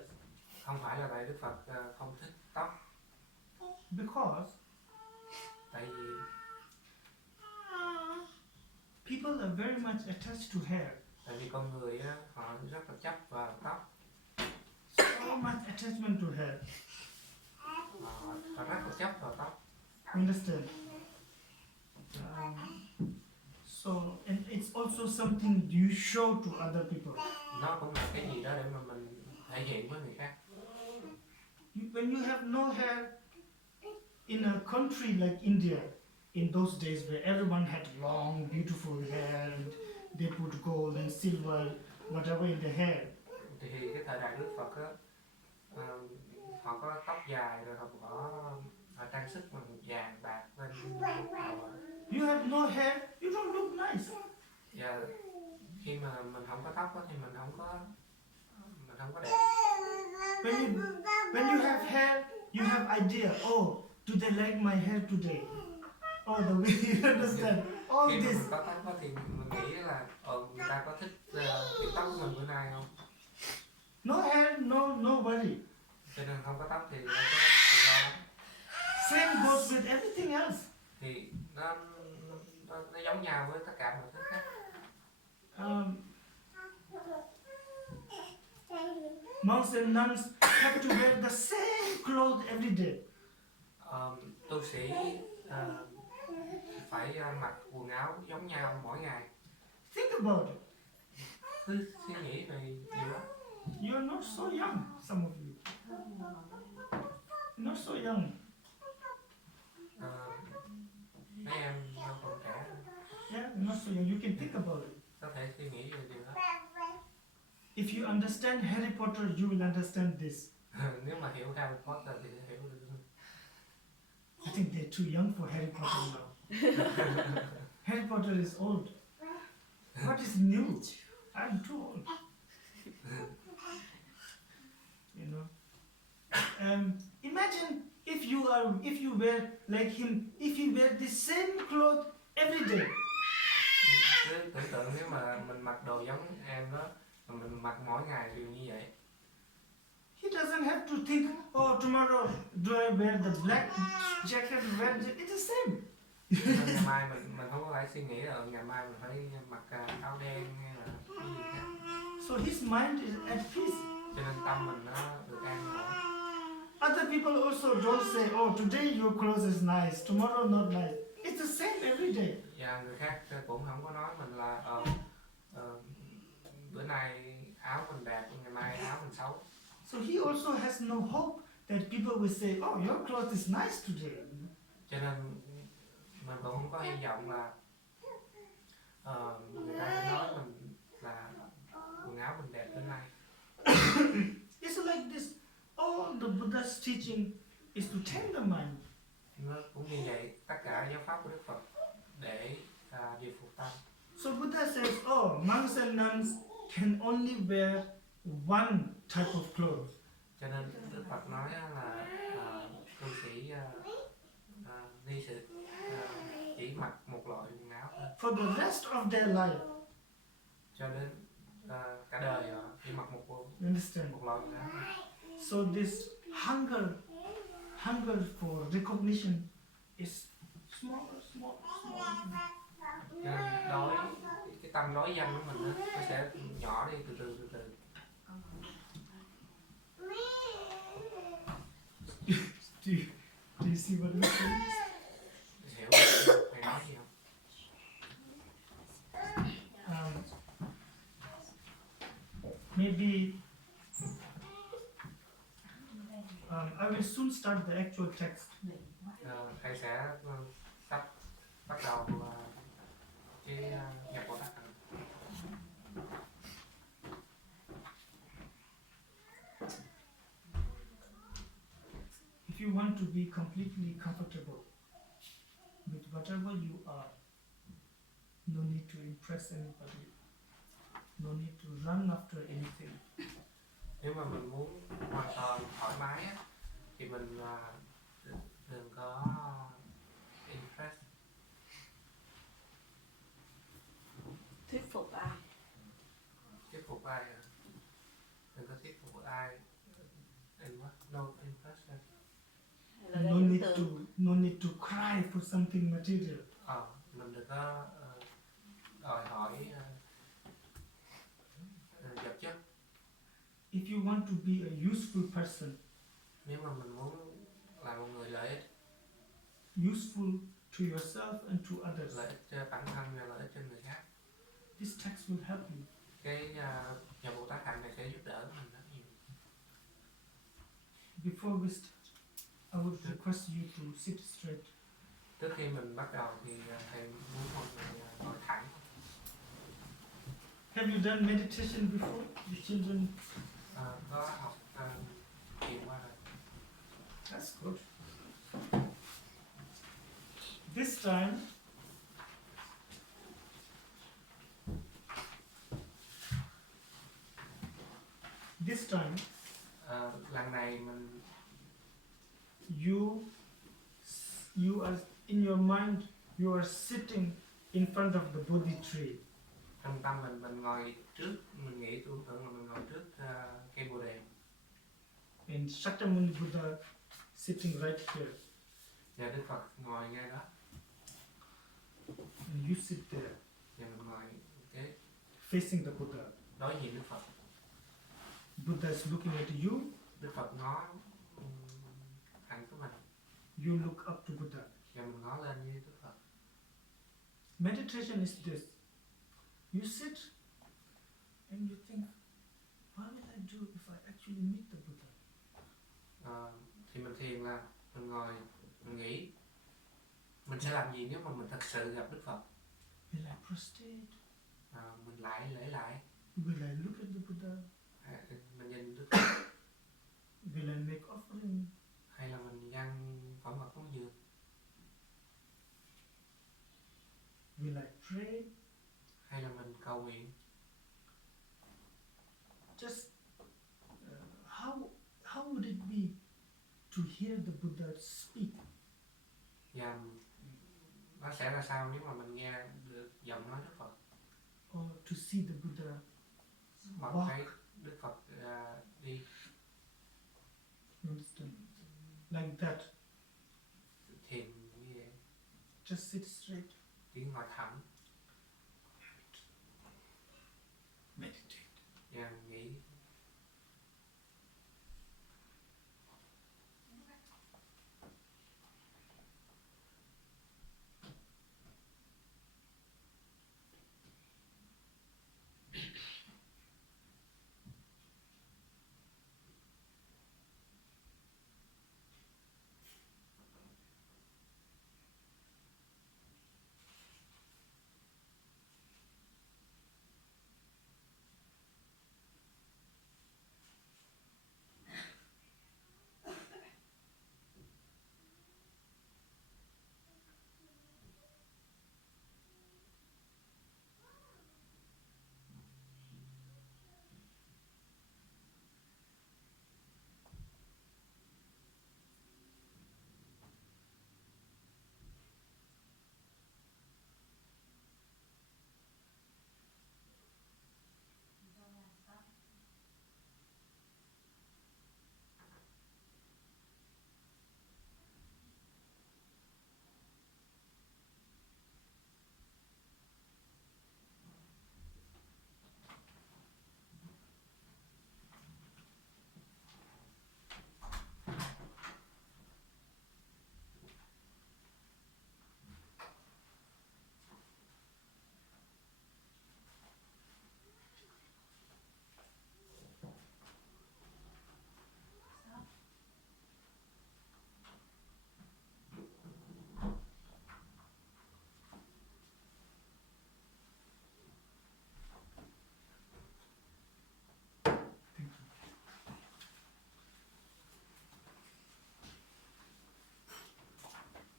Không phải là tại Đức Phật không thích tóc, because tại vì people are very much attached to hair. tại vì con người á, họ rất là chấp vào tóc, So much attachment to hair. họ rất là chấp vào tóc. Understand? So, and it's also something you show to other people. Nó cũng là cái gì đó để mà mình thể hiện với người khác. When you have no hair in a country like India, in those days where everyone had long, beautiful hair and they put gold and silver, whatever in the hair. Thì cái thời đại Đức Phật á, họ có tóc dài rồi họ họ trang sức bằng vàng bạc lên đầu. You have no hair, you don't look nice. Và khi mà mình không có tóc á, thì mình không có đẹp. When you have hair, you have idea. Oh, do they like my hair today? Oh, the way you understand all Khi mà this. mình có tóc á, thì mình nghĩ là người ta có thích cái tóc của mình bữa nay không? No hair, no worry. Cho nên không có tóc thì nó có tự lo lắm. Same goes with everything else. Thì nó giống nhau với tất cả mọi thứ khác. Monks and nuns have to wear the same clothes every day. Tu sĩ phải mặc quần áo giống nhau mỗi ngày. Think about it. Cứ suy nghĩ về điều đó. You are not so young, some of you. Not so young. Mấy em đâu còn trẻ, Yeah, not so young. You can think about it. có thể suy nghĩ về điều đó. If you understand Harry Potter, you will understand this. Nếu mà hiểu Harry Potter thì sẽ hiểu được. I think they're too young for Harry Potter now. Harry Potter is old. What is new? I'm too old. You know. if you wear like him, if you wear the same clothes every day, Cứ tưởng tượng nếu mà mình mặc đồ giống em đó, mà mình mặc mỗi ngày đều như vậy, he doesn't have to think, oh, tomorrow do I wear the black jacket, red jacket? It's the same. nên ngày mai mình không có phải suy nghĩ là ngày mai mình phải mặc áo đen hay là cái gì khác. So his mind is at peace. Cho nên tâm mình nó được an ổn. Other people also don't say, oh, today your clothes is nice, tomorrow not nice. It's the same every day. Và người khác cũng không có nói mình là bữa nay áo mình đẹp, ngày mai áo mình xấu. So he also has no hope that people will say, oh, your clothes is nice today. Cho nên mình cũng không có hy vọng là người ta sẽ nói mình là quần áo mình đẹp bữa nay. It's like this. All the Buddha's teaching is to tame the mind. Nó cũng như vậy, tất cả giáo pháp của Đức Phật để điều phục tâm. So Buddha says, oh, monks and nuns can only wear one type of clothes. Cho nên Đức Phật nói là cư sĩ ni sự chỉ mặc một loại quần áo thôi. For the rest of their life. Cho đến cả đời họ chỉ mặc một loại quần áo. So this hunger for recognition is small. Cái tâm đối danh của mình nó sẽ nhỏ đi từ từ. Do you see what I'm saying? Hiểu thầy nói gì không? Maybe I will soon start the actual text. Thầy sẽ sắp bắt đầu cái Nhập Bồ Tát Hạnh. If you want to be completely comfortable with whatever you are, no need to impress anybody, no need to run after anything. Nếu mà mình muốn hoàn toàn thoải mái á, thì mình đừng có impress. Thuyết phục ai? Thuyết phục ai à? Đừng có thuyết phục ai. No impression. No need to cry for something material. Mình đừng có đòi hỏi vật chất. If you want to be a useful person, nếu mà mình muốn là một người lợi ích, useful to yourself and to others, lợi ích cho bản thân và lợi ích cho người khác, this text will help you. cái Nhập Bồ Tát Hạnh này sẽ giúp đỡ mình rất nhiều. Before we start, I would request you to sit straight. Trước khi mình bắt đầu thì thầy muốn mọi người ngồi thẳng. Have you done meditation before? The children? Có học thiền qua rồi. That's good. This time, lần này mình you are in your mind, you are sitting in front of the Bodhi tree. trong tâm mình ngồi trước, mình nghĩ tưởng tượng là mình ngồi trước cây bồ đề. And Shakyamuni Buddha sitting right here. Và Đức Phật ngồi ngay đó. And you sit there. Và mình ngồi cái facing the Buddha. đối diện Đức Phật. Buddha is looking at you. Đức Phật ngó thẳng tới mình. You look up to Buddha. Và mình ngó lên với Đức Phật. Meditation is this. You sit and you think, what will I do if I actually meet the Buddha? Thì mình thiền là mình ngồi, mình nghĩ mình sẽ làm gì nếu mà mình thật sự gặp Đức Phật. Will I prostrate? Mình lại lễ lại. Will I look at the Buddha? Mình nhìn Đức Phật. Will I make offering? Hay là mình dâng phẩm vật cúng dường? Will I pray? Hay là mình cầu nguyện? Just how would it be to to hear the Buddha speak. Và nó sẽ là sao nếu mà mình nghe được giọng nói Đức Phật, Or to see the Buddha hoặc walk. thấy Đức Phật đi. You understand? Like that. Thiền như vậy, Just sit straight. chỉ ngồi thẳng Meditate. và nghĩ.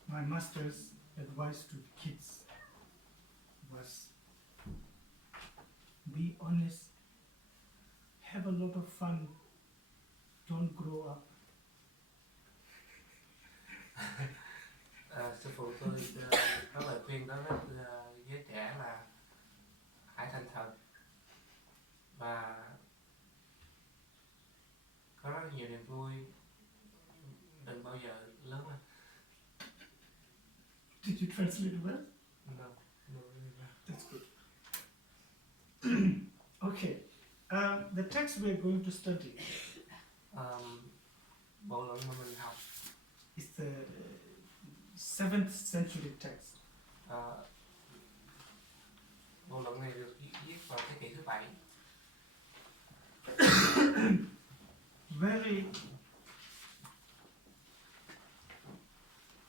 My master's advice to the kids was, be honest, have a lot of fun, don't grow up. Sư phụ tôi có lời khuyên đó với giới trẻ là hãy thành thật và có rất nhiều niềm vui, đừng bao giờ lớn lên. Did you translate well? No, no, no. That's good. Okay. The text we are going to study Bộ luận mà mình học is the 7th century text. bộ luận này được viết vào thế kỷ thứ 7. Very.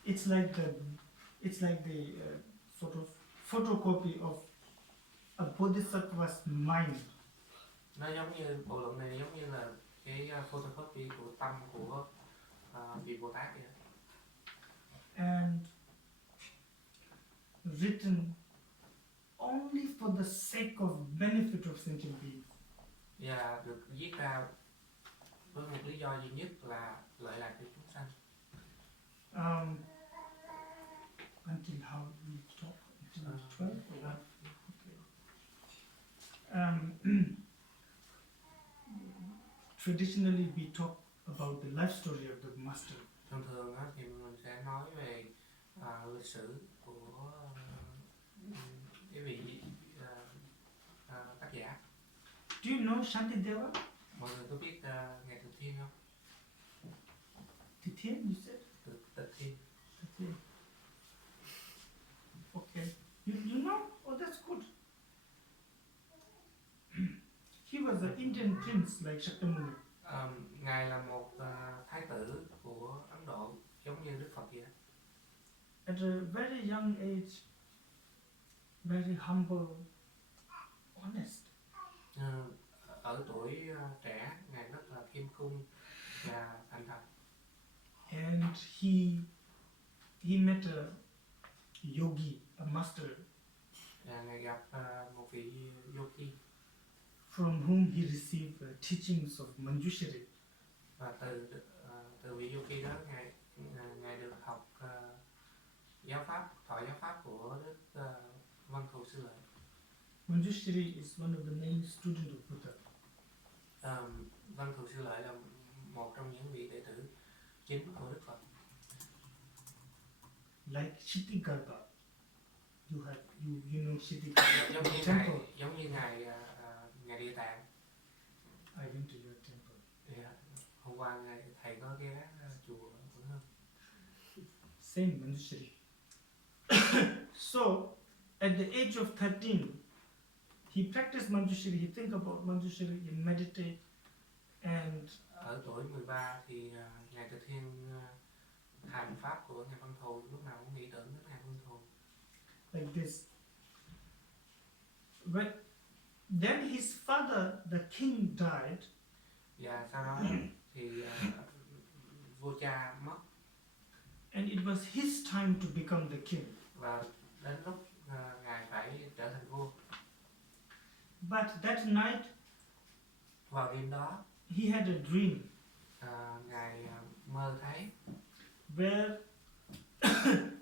It's like the sort of photocopy of a bodhisattva's mind. Nó giống như bộ luận này giống như là cái photocopy của tâm của vị Bồ Tát vậy. And written only for the sake of benefit of sentient beings. Và được viết ra với một lý do duy nhất là lợi lạc cho chúng sanh. Until how we talk? Until 12 or what? Traditionally, we talk about the life story of the master. Thường thường thì mình sẽ nói về lịch sử của cái vị tác giả. Do you know Shantideva? Mọi người có biết ngài Từ Thiên không? Tithien, you said? Từ Thiên. Tithien. Okay. You know? Oh, that's good. He was an Indian prince like Shakyamuni. Ngài là một thái tử của Ấn Độ giống như Đức Phật vậy. At a very young age, very humble, honest. Ở tuổi trẻ, ngài rất là khiêm cung và thành thật. And he met a yogi, a master, Và ngài gặp một vị yogi from whom he received teachings of Manjushri. và từ vị Du Khi đó ngài được học giáo pháp, thọ giáo pháp của Đức Văn Thù Sư Lợi. Manjushri is one of the main students of Buddha. Văn Thù Sư Lợi là một trong những vị đệ tử chính của Đức Phật. Like Kshitigarbha, you know Kshitigarbha, giống the như temple. ngài Địa Tạng. I went to your temple. Yeah. Hôm qua thầy có ghé chùa của nó. Same Manjushri. So, at the age of 13, he practiced Manjushri, he think about Manjushri, he meditate, and Ở tuổi 13 thì ngài Tịch Thiên hành pháp của ngài Văn Thù, lúc nào cũng nghĩ tưởng đến ngài Văn Thù. like this. Then his father, the king, died, Và sau đó thì vua cha mất, and it was his time to become the king. và đến lúc ngài phải trở thành vua. But that night, Vào đêm đó he had a dream ngài mơ thấy where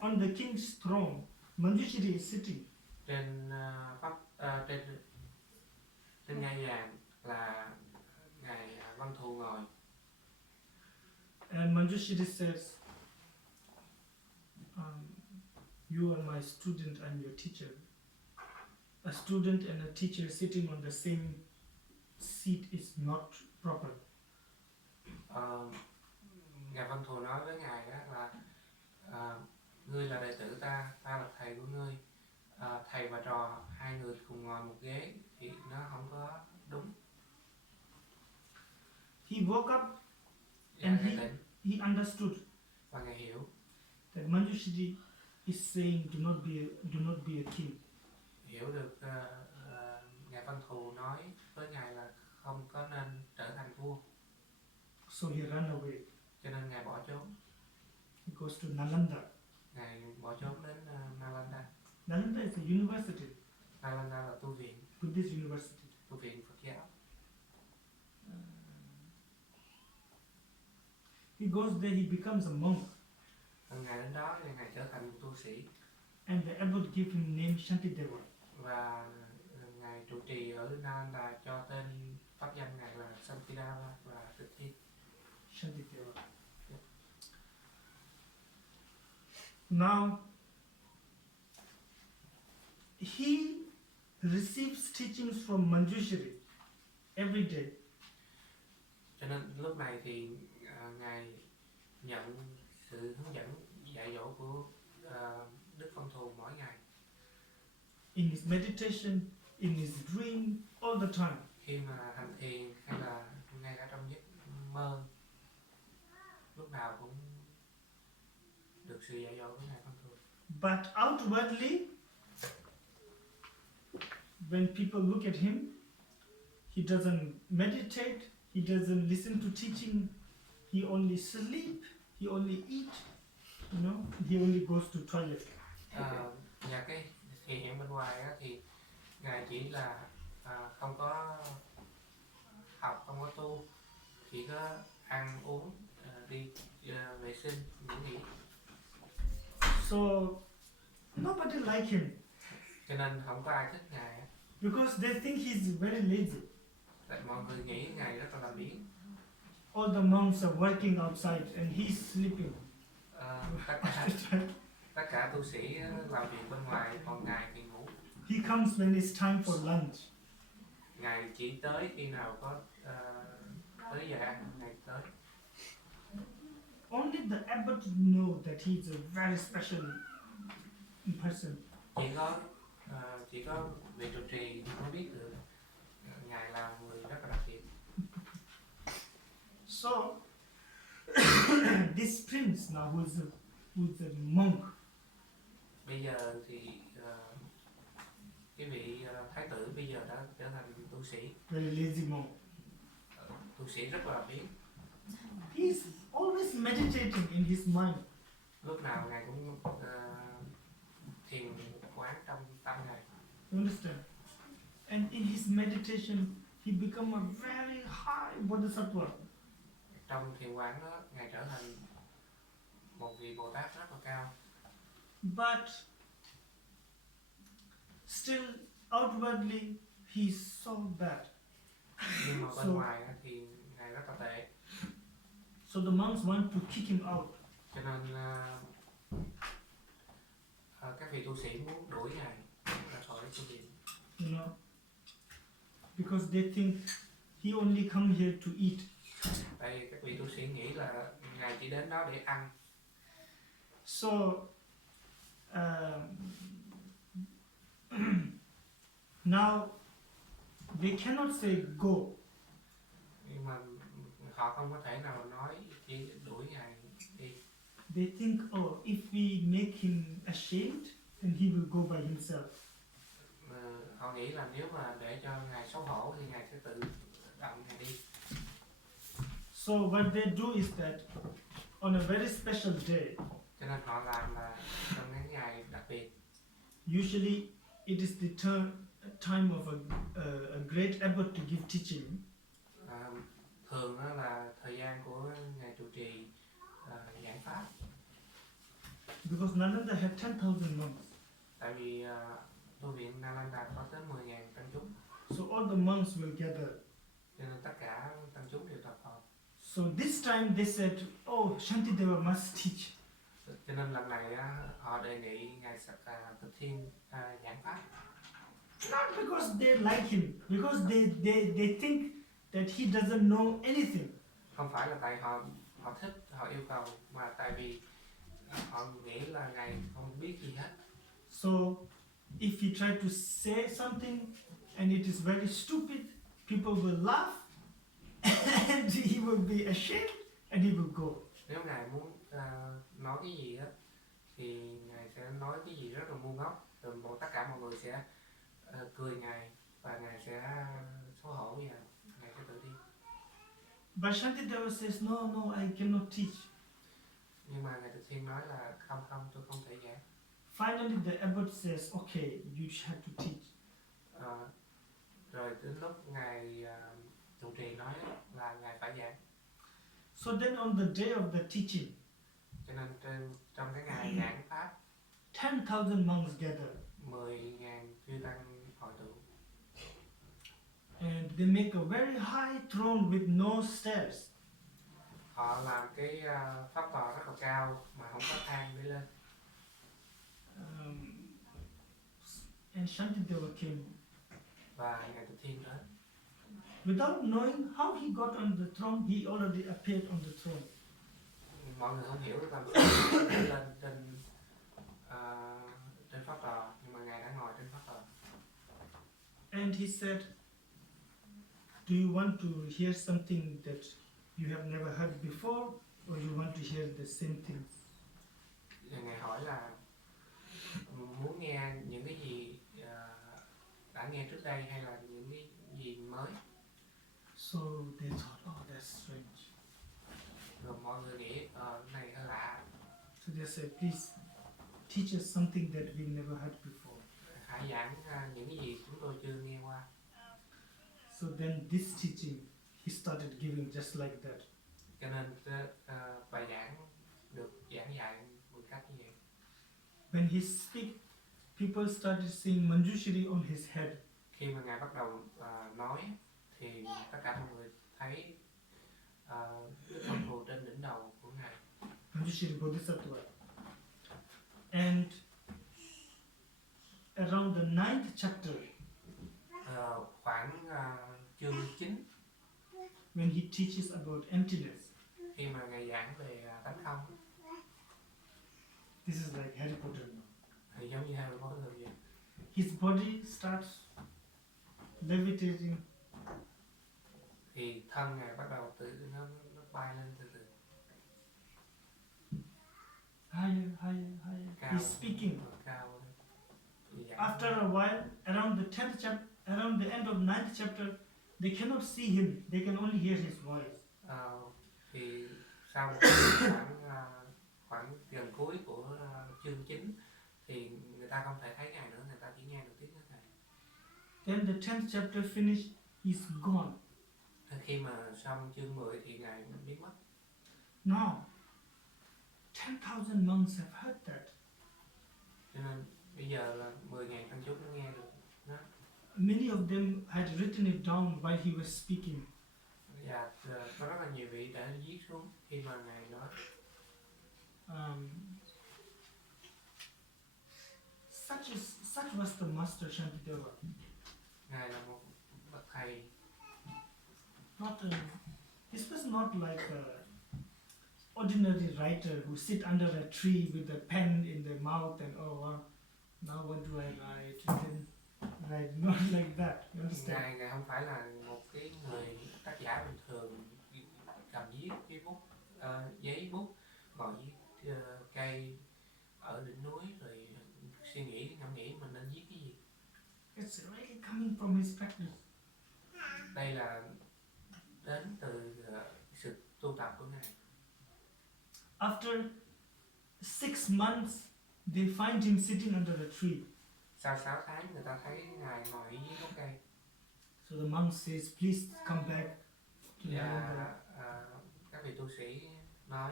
on the king's throne, Manjushri is sitting, trên trên ngai vàng là ngài Văn Thù ngồi, and Manjushri says, you are my student, I'm your teacher. A student and a teacher sitting on the same seat is not proper. Ngài Văn Thù nói với ngài đó là ngươi là đệ tử ta, ta là thầy của ngươi. Thầy và trò hai người cùng ngồi một ghế thì nó không có đúng. He woke up Và and ngài tỉnh he understood và ngài hiểu that Manjushri is saying, do not be a king. hiểu được ngài Văn Thù nói với ngài là không có nên trở thành vua, So he ran away. cho nên ngài bỏ trốn. He goes to Nalanda. Ngài bỏ trốn đến Nalanda. Nalanda is a university, Nalanda là tu viện, Buddhist university. tu viện Phật giáo. He goes there, he becomes a monk, Ngài đến đó thì ngài trở thành một tu sĩ, and the abbot give him name Shantideva. và ngài trụ trì ở Nalanda cho tên pháp danh ngài là Santideva và Tịch Thiên. Shantideva. Now, he receives teachings from Manjushri every day. Cho nên lúc này thì ngài nhận sự hướng dẫn dạy dỗ của Đức Văn Thù mỗi ngày. In his meditation, in his dream, all the time. Khi mà hành thiền hay là ngay cả trong giấc mơ, lúc nào cũng được sự dạy dỗ của ngài Văn Thù. But outwardly, when people look at him, he doesn't meditate, he doesn't listen to teaching, he only sleep, he only eat, he only goes to toilet. Và cái thể hiện bên ngoài á, thì ngài chỉ là không có học, không có tu, chỉ có ăn uống, đi vệ sinh, ngủ nghỉ. So nobody like him Cho nên không có ai thích ngài á. because they think he's very lazy. Tại mọi người nghĩ ngài rất là làm biếng. All the monks are working outside and he's sleeping. Tất cả tu sĩ làm việc bên ngoài, còn ngài thì ngủ. He comes when it's time for lunch. Ngài chỉ tới khi nào có tới giờ ăn, ngài tới. Only the abbot know that he's a very special person. Chỉ có vị trụ trì mới biết được ngài là người rất là đặc biệt. So this prince now who's a monk, Bây giờ thì cái vị thái tử bây giờ đã trở thành tu sĩ. very lazy monk. Tu sĩ rất là biếng. He's always meditating in his mind. Lúc nào ngài cũng thiền quán trong tâm ngài. You understand? And in his meditation, he become a very high bodhisattva. trong thiền quán đó ngài trở thành một vị Bồ Tát rất là cao. But still outwardly he's so bad. Nhưng mà bên So- ngoài á thì ngài rất là tệ. So the monks want to kick him out. Cho nên các vị tu sĩ muốn đuổi ngài ra khỏi tu viện. You know, because they think he only come here to eat. Tại vì các vị tu sĩ nghĩ là ngài chỉ đến đó để ăn. So now they cannot say go. Nhưng mà họ không có thể nào nói chỉ đuổi ngài đi. They think, oh, if we make him ashamed, then he will go by himself. Họ nghĩ là nếu mà để cho ngài xấu hổ thì ngài sẽ tự động ngài đi. So what they do is that on a very special day, Cho nên họ làm là trong cái ngày đặc biệt. usually it is the time of a great abbot to give teaching. Thường đó là thời gian của ngài trụ trì giảng pháp. Because Nalanda had 10,000 monks. Tại vì tu viện Nalanda có tới 10.000 tăng chúng. So all the monks will gather. Cho nên tất cả tăng chúng đều tập hợp. So this time they said, oh, Shantideva must teach. Cho nên lần này họ đề nghị ngài Tịch Thiên giảng pháp. Not because they like him, because they think that he doesn't know anything. Không phải là tại họ thích, họ yêu cầu, mà tại vì họ nghĩ là ngài không biết gì hết. So if he tried to say something and it is very stupid, people will laugh and he will be ashamed and he will go. Nếu ngài muốn nói cái gì á thì ngài sẽ nói cái gì rất là ngu ngốc, rồi tất cả mọi người sẽ cười ngài và ngài sẽ xấu hổ và ngài sẽ tự đi. But Shantideva says, no, I cannot teach. Nhưng mà ngài Tịch Thiên nói là không, tôi không thể giảng. Finally the abbot says, okay, you have to teach. Rồi đến lúc ngài trụ trì nói là ngài phải giảng. So then on the day of the teaching, Cho nên trong cái ngày giảng pháp, 10,000 monks gather. 10.000 chư tăng hội tụ. And they make a very high throne with no stairs. Họ làm cái pháp tòa rất là cao mà không có thang đi lên. And Shantideva came. Và ngài Tịch Thiên đến. Without knowing how he got on the throne, he already appeared on the throne. Mọi người không hiểu được làm sao ngài lên trên pháp tòa, nhưng mà ngài đã ngồi trên pháp tòa. And he said, do you want to hear something that you have never heard before, or you want to hear the same things? Và ngài hỏi là muốn nghe những cái gì đã nghe trước đây hay là những cái gì mới. So they thought, oh, that's strange. Rồi mọi người nghĩ này hơi lạ. So they said, please teach us something that we never heard before. Hãy giảng những cái gì chúng tôi chưa nghe qua. So then this teaching, he started giving just like that. Cho nên bài giảng được giảng dạy một cách như vậy. When he speak, people started seeing Manjushri on his head. Khi mà ngài bắt đầu nói thì tất cả mọi người thấy cái phong thù trên đỉnh đầu của ngài. Manjushri Bodhisattva. And around the 9th chapter, Khoảng chương 9, when he teaches about emptiness, khi mà ngài giảng về tánh không, this is like Harry Potter now. thì giống như Harry Potter vậy. His body starts levitating, Thì thân ngài bắt đầu nó bay lên từ từ. higher, higher, higher. Cao, He's speaking. cao. Thì giảng. After a while, around the 10th chapter, around the end of 9th chapter, they cannot see him. They can only hear his voice. Thì sau một khoảng gần cuối của chương 9 thì người ta không thể thấy ngài nữa, người ta chỉ nghe được tiếng của ngài. Then the 10th chapter finished, he's gone. Khi mà xong chương 10 thì ngài biến mất. Now, 10,000 monks have heard that. Cho nên bây giờ là 10.000 tăng chúng nó nghe được nó. Many of them had written it down while he was speaking. Và có rất là nhiều vị đã viết xuống khi mà ngài nói. Such was the master Shantideva. Ngài là một bậc thầy. This was not like a ordinary writer who sit under a tree with a pen in their mouth and now what do I write? And then write, not like that. You understand? Ngài không phải là một cái người tác giả bình thường cầm viết cái bút, giấy bút, ngồi viết cây ở đỉnh núi rồi suy nghĩ ngẫm nghĩ mình nên viết cái gì. It's really coming from his practice. Đây là đến từ sự tu tập của ngài. After 6 months, they find him sitting under a tree. Sau 6 tháng người ta thấy ngài ngồi dưới gốc cây. So the monk says, please come back to Và các vị tu sĩ nói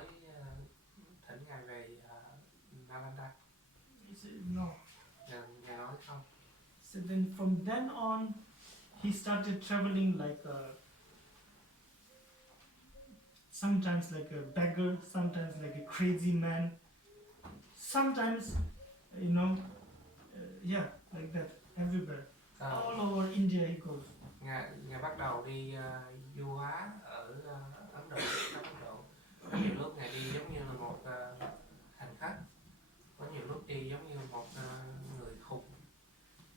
thỉnh ngài về Nalanda. He said, no. Ngài nói không. So then from then on, he started traveling like sometimes like a beggar, sometimes like a crazy man, sometimes, like that, everywhere. All over India he goes. Ngài bắt đầu đi du hóa ở Ấn Độ, khắp Ấn Độ. Có nhiều lúc ngài đi giống như là một hành khách, có nhiều lúc đi giống như một người khùng.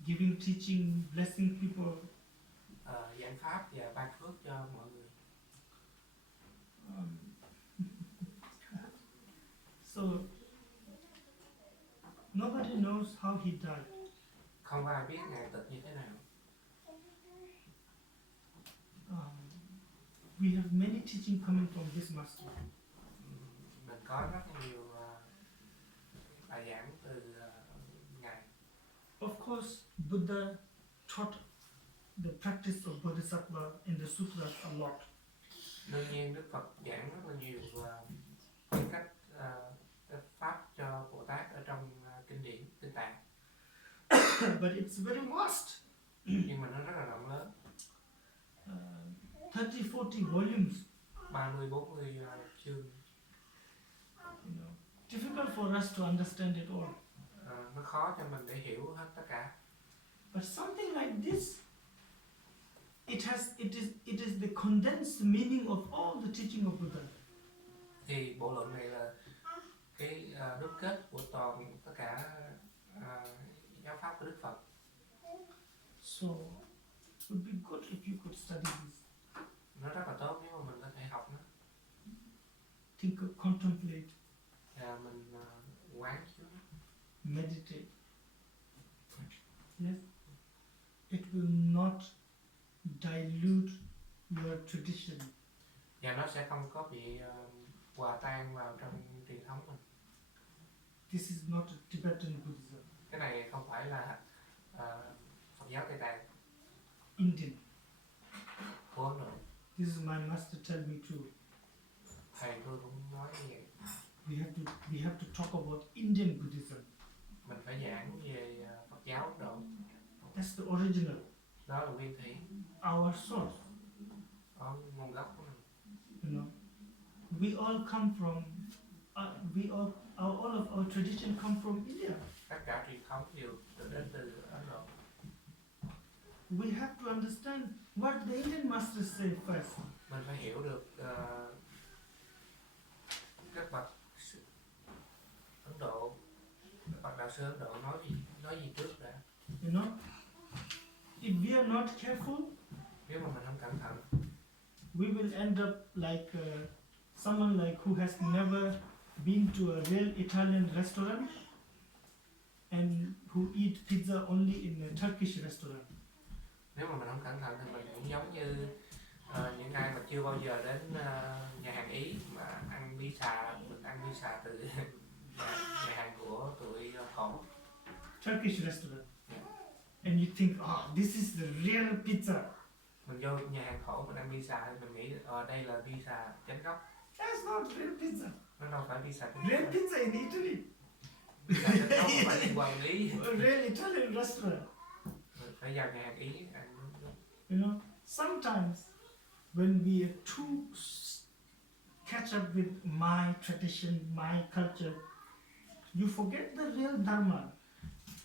Giving teaching, blessing people. Giảng pháp và ban phước cho mọi người. So nobody knows how he died. Không ai biết ngài tịch như thế nào. We have many teaching coming from this master. Mình có rất nhiều bài giảng từ ngài. Of course, Buddha taught the practice of Bodhisattva in the sutras a lot. Đương nhiên Đức Phật giảng rất là nhiều cái cách pháp cho Bồ Tát ở trong kinh điển, kinh tạng. But it's very vast. Nhưng mà nó rất là rộng lớn. 30-40 volumes. 30-40 chương. Difficult for us to understand it all. Nó khó cho mình để hiểu hết tất cả. But something like this, it is the condensed meaning of all the teaching of Buddha. Thì bộ luận này là cái đúc kết của toàn tất cả giáo pháp của Đức Phật. So it would be good if you could study this. Nó rất là tốt nếu mà mình có thể học nó. Think, contemplate. Và mình quán chiếu. Meditate. Yes. It will not dilute your tradition. Và nó sẽ không có bị hòa tan vào trong truyền thống mình. This is not a Tibetan Buddhism. Cái này không phải là Phật giáo Tây Tạng. Indian. Của Ấn Độ. This is my master tell me too. Thầy tôi cũng nói như vậy. We have to talk about Indian Buddhism. Mình phải giảng về Phật giáo Ấn Độ. That's the original. Đó là nguyên thủy. Our source. Đó là nguồn gốc của mình. You know, we all come from. All of our tradition come from India. Tất cả truyền thống đều đến từ Ấn Độ. We have to understand what the Indian masters say first. Mình phải hiểu được các bậc Ấn Độ, các bậc đạo sư Ấn Độ nói gì trước đã. You know, if we are not careful, nếu mà mình không cẩn thận, we will end up like someone like who has never been to a real Italian restaurant and who eat pizza only in a Turkish restaurant. Nếu mà mình không cẩn thận thì mình cũng giống như những ai mà chưa bao giờ đến nhà hàng Ý mà ăn pizza, mình ăn pizza từ nhà hàng của tụi khổ. Turkish restaurant. And you think, oh, this is the real pizza. Mình vô nhà hàng khổ mình ăn pizza thì mình nghĩ đây là pizza chánh gốc. That's not real pizza. Nó đâu phải pizza chánh Real gốc. pizza in Italy. Pizza chánh gốc mà phải liên quan Ý. A real Italian restaurant. Mình phải vào nhà hàng Ý ăn. You know, sometimes when we are too catch up with my tradition, my culture, you forget the real dharma.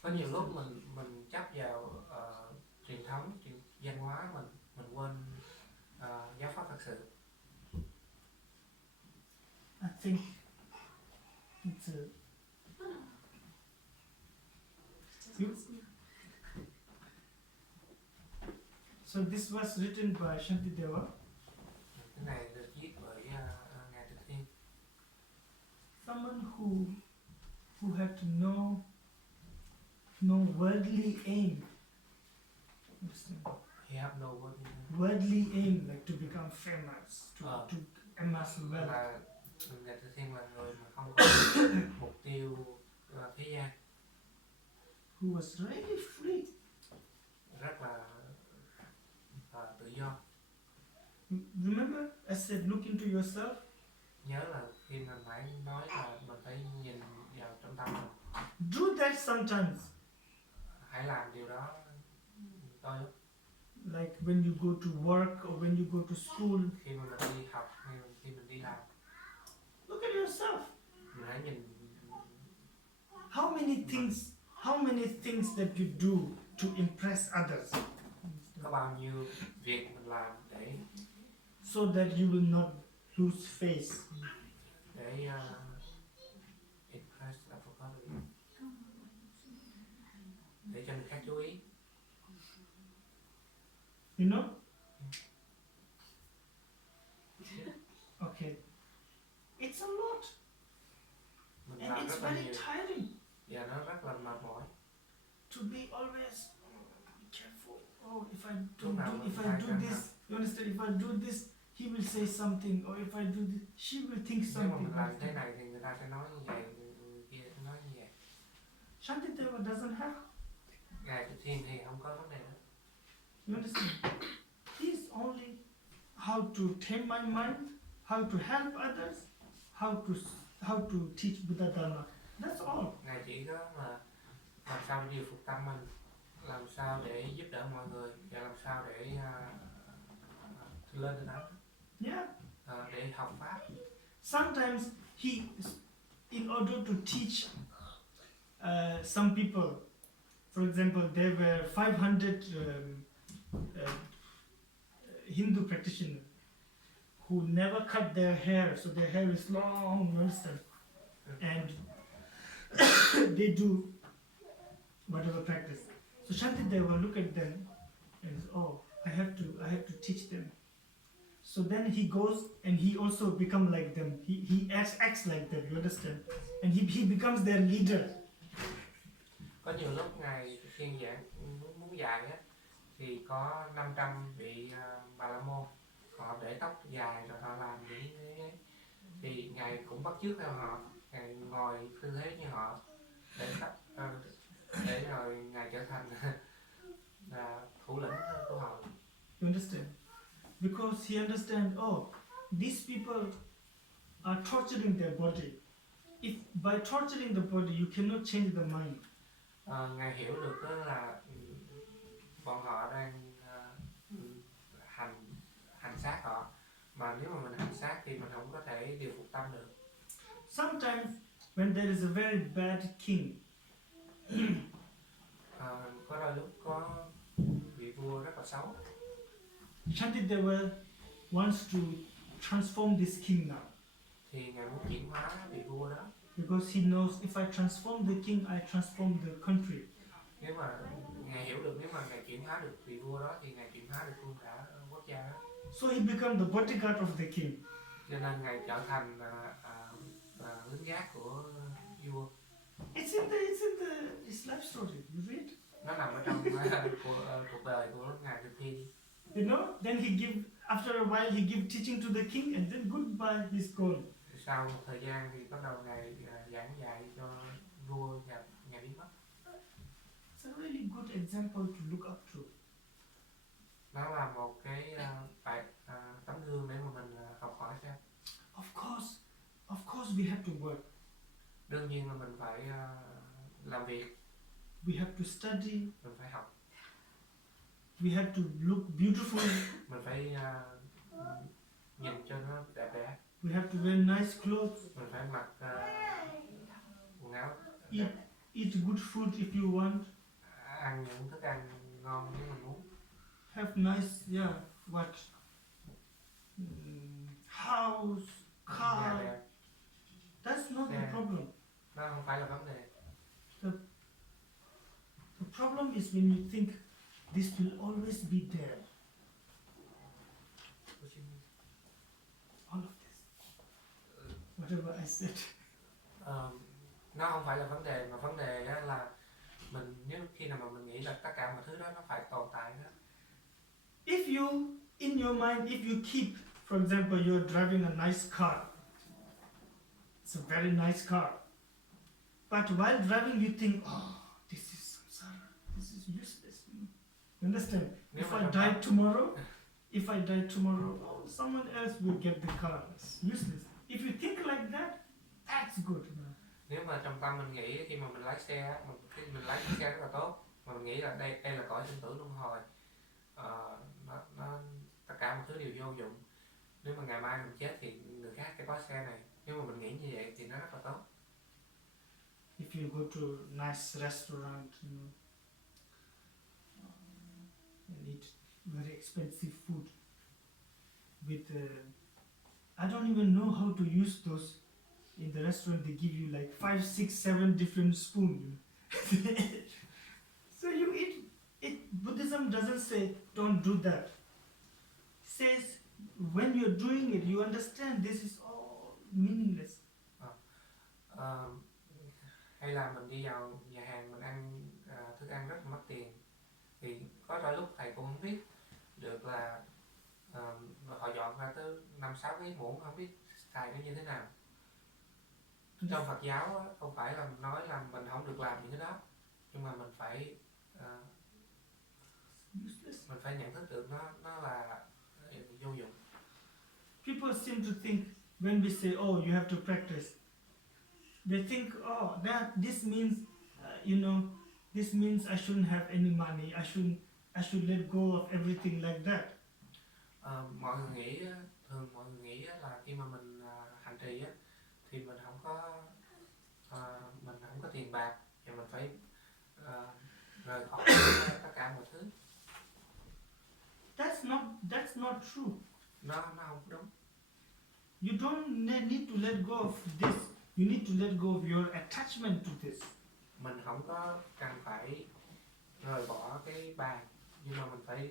Có nhiều lúc mình chấp vào truyền thống, văn hóa mình quên giáo pháp thật sự. I think it's a you, so this was written by Shantideva. Cái này được viết bởi ngài Từ Thiên. Someone who had no worldly aim. He have no word. Worldly aim, like to become famous, to amass wealth. Là ngài Từ Thiên là người mà không có mục tiêu thế gian, Who was really free. rất là tự do. Remember, I said, look into yourself. Nhớ là khi mình phải nói là mình phải nhìn vào trong tâm mình. Do that sometimes. Hãy làm điều đó đôi lúc. Like when you go to work or when you go to school, Khi mà mình đi học hay khi mình đi làm, look at yourself. mình hãy nhìn How many things that you do to impress others, có bao nhiêu việc mình làm để so that you will not lose face. impress, I forgot it. Để cho người khác chú ý. You know? Okay. It's a lot. Mình And làm it's rất là very nhiều tiring và nó rất là mệt mỏi. to be always be careful. Oh, if I Lúc nào don't do, mình if I phải do cẩn this, you understand? If I do this, he will say something, or if I do this, she will think Nếu mà something. mình làm thế này thì người ta sẽ nói như vậy, người kia sẽ nói như vậy. Shantideva doesn't have. Ngài Từ Thiên thì không có vấn đề đó. You understand? He's only how to tame my mind, how to help others, how to teach Buddha Dharma. That's all. Ngài chỉ có là làm sao để điều phục tâm mình, làm sao để giúp đỡ mọi người và làm sao để lên đến đó, Yeah. để học pháp. Sometimes he, in order to teach some people, for example, there were 500 Hindu practitioners who never cut their hair, so their hair is long, you understand? And they do whatever practice. So Shantideva look at them and says, oh, I have to teach them. So then he goes and he also become like them. He acts like them, you understand? And he becomes their leader. Có nhiều lúc ngài thiên giảng muốn dạy á, thì có 500 vị bà la môn, họ để tóc dài rồi họ làm những cái, thì ngài cũng bắt chước theo họ, ngài ngồi tư thế như họ để tóc để rồi ngài trở thành là thủ lĩnh của họ. You understand? Because he understands, oh, these people are torturing their body. If by torturing the body you cannot change the mind. Ngài hiểu được đó là bọn họ đang hành xác họ, mà nếu mà mình hành xác thì mình không có thể điều phục tâm được. Sometimes when there is a very bad king, Có đôi lúc có vị vua rất là xấu, Shantideva wants to transform this king now. thì ngài muốn chuyển hóa vị vua đó, Because he knows if I transform the king, I transform the country. nếu mà ngài hiểu được nếu mà ngài chuyển hóa được vị vua đó thì ngài chuyển hóa được luôn cả quốc gia đó. So he became the bodyguard of the king. Cho nên ngài trở thành lính gác của vua. It's in the his life story. You read? Nó nằm ở trong cuộc đời của ngài Từ Thiên. You know? Then he give, after a while he give teaching to the king, and then goodbye he's gone. Sau một thời gian thì bắt đầu ngài giảng dạy cho vua và ngài biến mất. It's a really good example to look up to. nó là một cái tấm gương để mà mình học hỏi xem. Of course we have to work. Đương nhiên là mình phải làm việc, We have to study. mình phải học, We have to look beautiful. mình phải nhìn cho nó đẹp đẽ, We have to wear nice clothes. mình phải mặc quần áo Eat, eat good food if you want. ăn những thức ăn ngon nếu mình muốn. Have nice, house, Nhà car. đẹp, That's not the Yeah. problem. đó không phải là vấn đề. The problem is when you think this will always be there. All of this. Whatever I said. Nó không phải là vấn đề, mà vấn đề á là mình nếu khi nào mà mình nghĩ là tất cả mọi thứ đó nó phải tồn tại đó. If you, in your mind, if you keep, for example, you're driving a nice car. It's a very nice car. But while driving, you think, oh, this is samsara. This is useless. You understand? Nếu If mà I trong die tâm- tomorrow, oh, someone else will get the car. It's useless. If you think like that, that's good. Nếu mà trong tâm mình nghĩ khi mà mình lái xe á, mình lái chiếc xe rất là tốt, mà mình nghĩ là đây là cõi sinh tử luân hồi, nó tất cả mọi thứ đều vô dụng. Nếu mà ngày mai mình chết thì người khác sẽ có xe này. Nếu mà mình nghĩ như vậy thì nó rất là tốt. If you go to a nice restaurant, and eat very expensive food with, I don't even know how to use those. In the restaurant, they give you like 5, 6, 7 different spoons. So you eat it. Buddhism doesn't say don't do that. It says when you're doing it, you understand this is all meaningless. Hay là mình đi vào nhà hàng mình ăn thức ăn rất là mất tiền, thì có đôi lúc thầy cũng không biết được là họ dọn ra tới 5-6 cái muỗng, không biết xài nó như thế nào. Trong Phật giáo á, không phải là nói là mình không được làm những cái đó, nhưng mà mình phải nhận thức được nó là vô dụng. People seem to think when we say, oh, you have to practice, they think, oh, this means, this means I shouldn't have any money. I should let go of everything like that. Mọi người nghĩ là khi mà mình hành trì á, thì mình không có tiền bạc và mình phải rời khỏi tất cả mọi thứ. That's not true. Nó không đúng. You don't need to let go of this. You need to let go of your attachment to this. Mình không có cần phải rời bỏ cái bàn, nhưng mà mình phải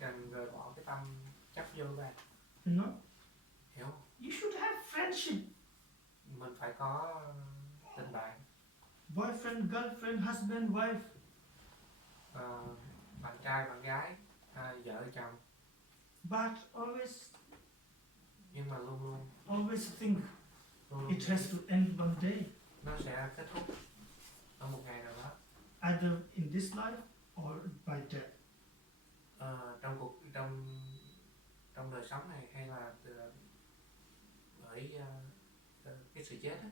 cần rời bỏ cái tâm chấp vô cái bàn. You know? Hiểu không? You should have friendship. Mình phải có tình bạn. Boyfriend, girlfriend, husband, wife. Bạn trai, bạn gái, vợ, chồng. But always Nhưng mà luôn think it has to end one day. Nó sẽ kết thúc ở một ngày nào đó. Either in this life or by death. Trong đời sống này hay là bởi cái sự chết á.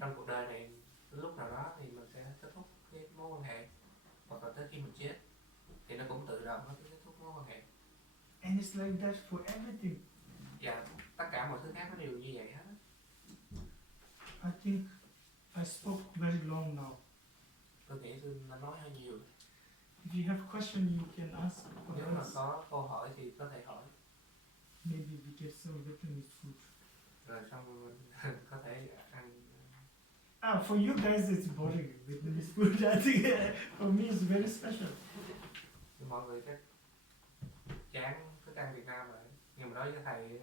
Trong cuộc đời này lúc nào đó thì mình sẽ kết thúc cái mối quan hệ, hoặc là tới khi mình chết thì nó cũng tự động nó kết thúc mối quan hệ. And it's like that for everything. Và tất cả mọi thứ khác nó đều như vậy hết. I think I spoke very long now. Tôi nghĩ tôi đã nói hơi nhiều. If you have question, you can ask. Nếu mà có câu hỏi thì có thể hỏi. Maybe we get some Vietnamese food. Rồi xong mình có thể ăn. For you guys it's boring. Vietnamese food, I think for me it's very special. Mọi người chắc chán thức ăn Việt Nam rồi, nhưng mà đối với thầy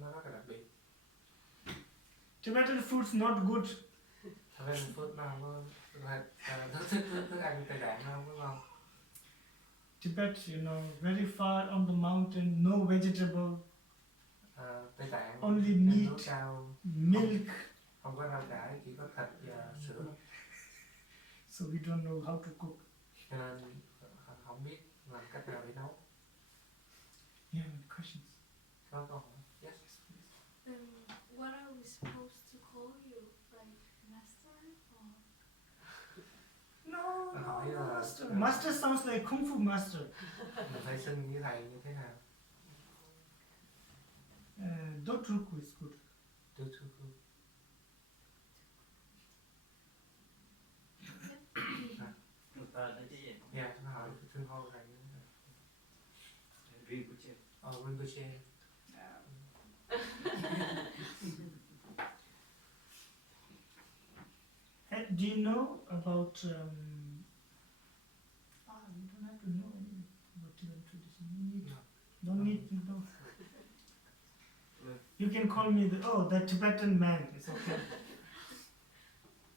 nó rất là đặc biệt. Tibetan food's not good. Tibetan food nó không có thức ăn Tây Tạng nó không có ngon. Tibet, very far on the mountain, no vegetable. Tây Tạng Only núi meat, cao, milk. không có rau cải, chỉ có thịt và sữa. So we don't know how to cook. Cho nên không biết làm cách nào để nấu. You have any questions? Có câu hỏi? Yes. What are we supposed to call you? Like master or? No, Hỏi no, là master. Master sounds like Kung Fu master. mình phải xưng với thầy như thế nào? Dotruku is good. Tutuku. Một tên đó chứ gì? Dạ, nó hỏi xưng hô thầy như thế nào? Riêng của chứ. Rinpoche. Do you know about? You don't have to know anything about Tibetan tradition. You need, No. don't need to know. You can call me the Tibetan man. It's okay.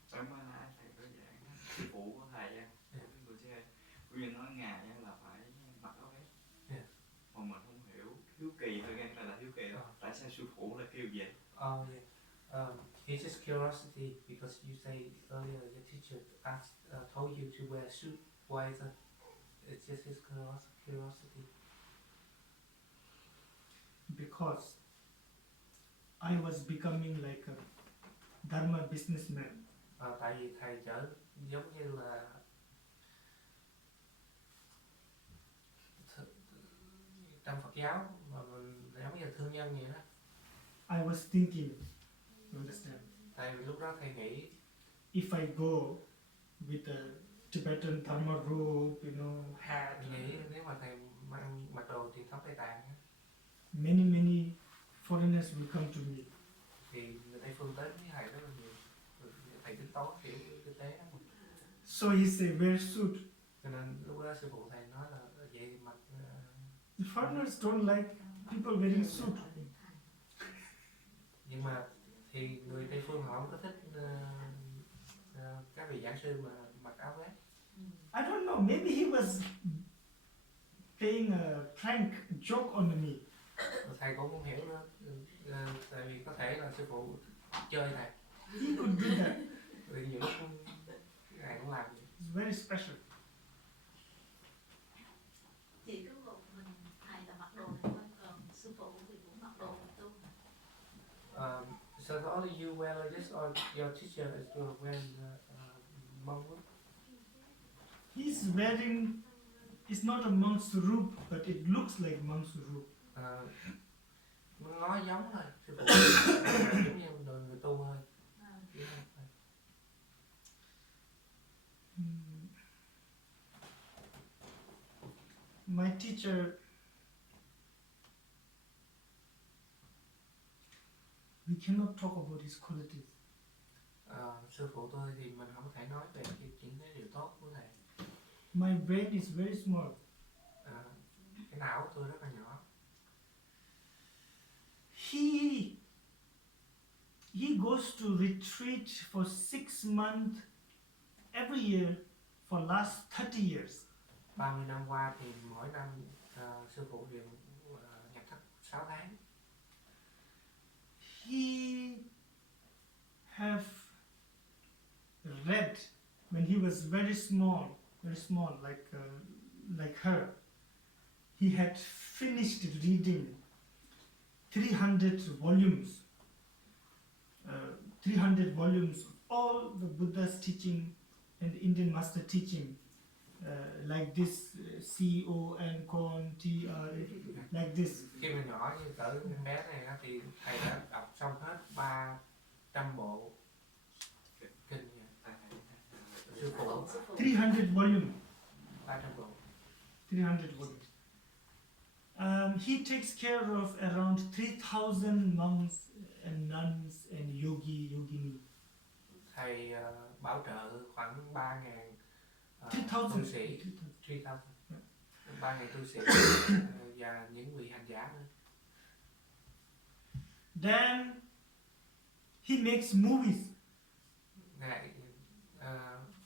Sáng mai nãy thầy có giảng sư phụ của thầy á, riêng của chứ. Riêng nói ngài á là phải mặc áo vest. Yeah. Mà mình không hiểu, hiếu kỳ thôi nghe là hiếu kỳ đó. Tại sao sư phụ lại kêu vậy? Oh yeah. It's just curiosity because you say earlier your teacher told you to wear a suit. Why is it? It's just his curiosity. Because I was becoming like a Dharma businessman. Tại vì thầy trở giống như là trong Phật giáo mà mình giống như là thương nhân vậy đó. I was thinking, you understand? Tại vì lúc đó thầy nghĩ If I go with a Tibetan Dharma robe, hat, nghĩ nếu mà thầy mặc đồ truyền thống Tây Tạng á, many foreigners will come to me. thì người Tây phương đến với thầy rất là nhiều. Thầy tính toán kiểu kinh tế đó. So he said, wear suit. Cho nên lúc đó sư phụ thầy nói là vậy mặc The foreigners don't like people wearing suit. nhưng mà thì người Tây phương họ không có thích các vị giảng sư mà mặc áo vest. I don't know, maybe he was playing a prank joke on me. Thầy cũng không hiểu nữa. Tại vì có thể là sư phụ chơi thầy. He could do that. Vì những lúc thầy cũng làm vậy. It's very special. Thì cái bộ mình thầy là mặc đồ này thôi, còn sư phụ thì cũng mặc đồ này tu. So only you wear like this, or your teacher is wearing monk robe? He's wearing, it's not a monk's robe, but it looks like monk's robe. Nó nói giống thôi, sư phụ giống như người tu thôi. My teacher, we cannot talk about his qualities. Sư phụ tôi thì mình không thể nói về những cái điều tốt của thầy. My brain is very small. Cái não của tôi rất là nhỏ. He goes to retreat for 6 months every year for last 30 years. 30 năm qua thì mỗi năm sư phụ đều nhập thất 6 tháng. He have read when he was very small, like her. He had finished reading 300 volumes. 300 volumes of all the Buddha's teaching and the Indian master teaching, like this, C-O-N, Con, T-R, like this. Khi mà nhỏ như cỡ bé này á, thì thầy đã đọc xong hết 300 bộ kinh sư phụ. 300 volumes. 300 bộ. 300 volumes. He takes care of around 3,000 monks and nuns and yogini. Thầy bảo trợ khoảng 3.000 tu 3,000. sĩ, 3.000 tu sĩ và những vị hành giả nữa. Then he makes movies.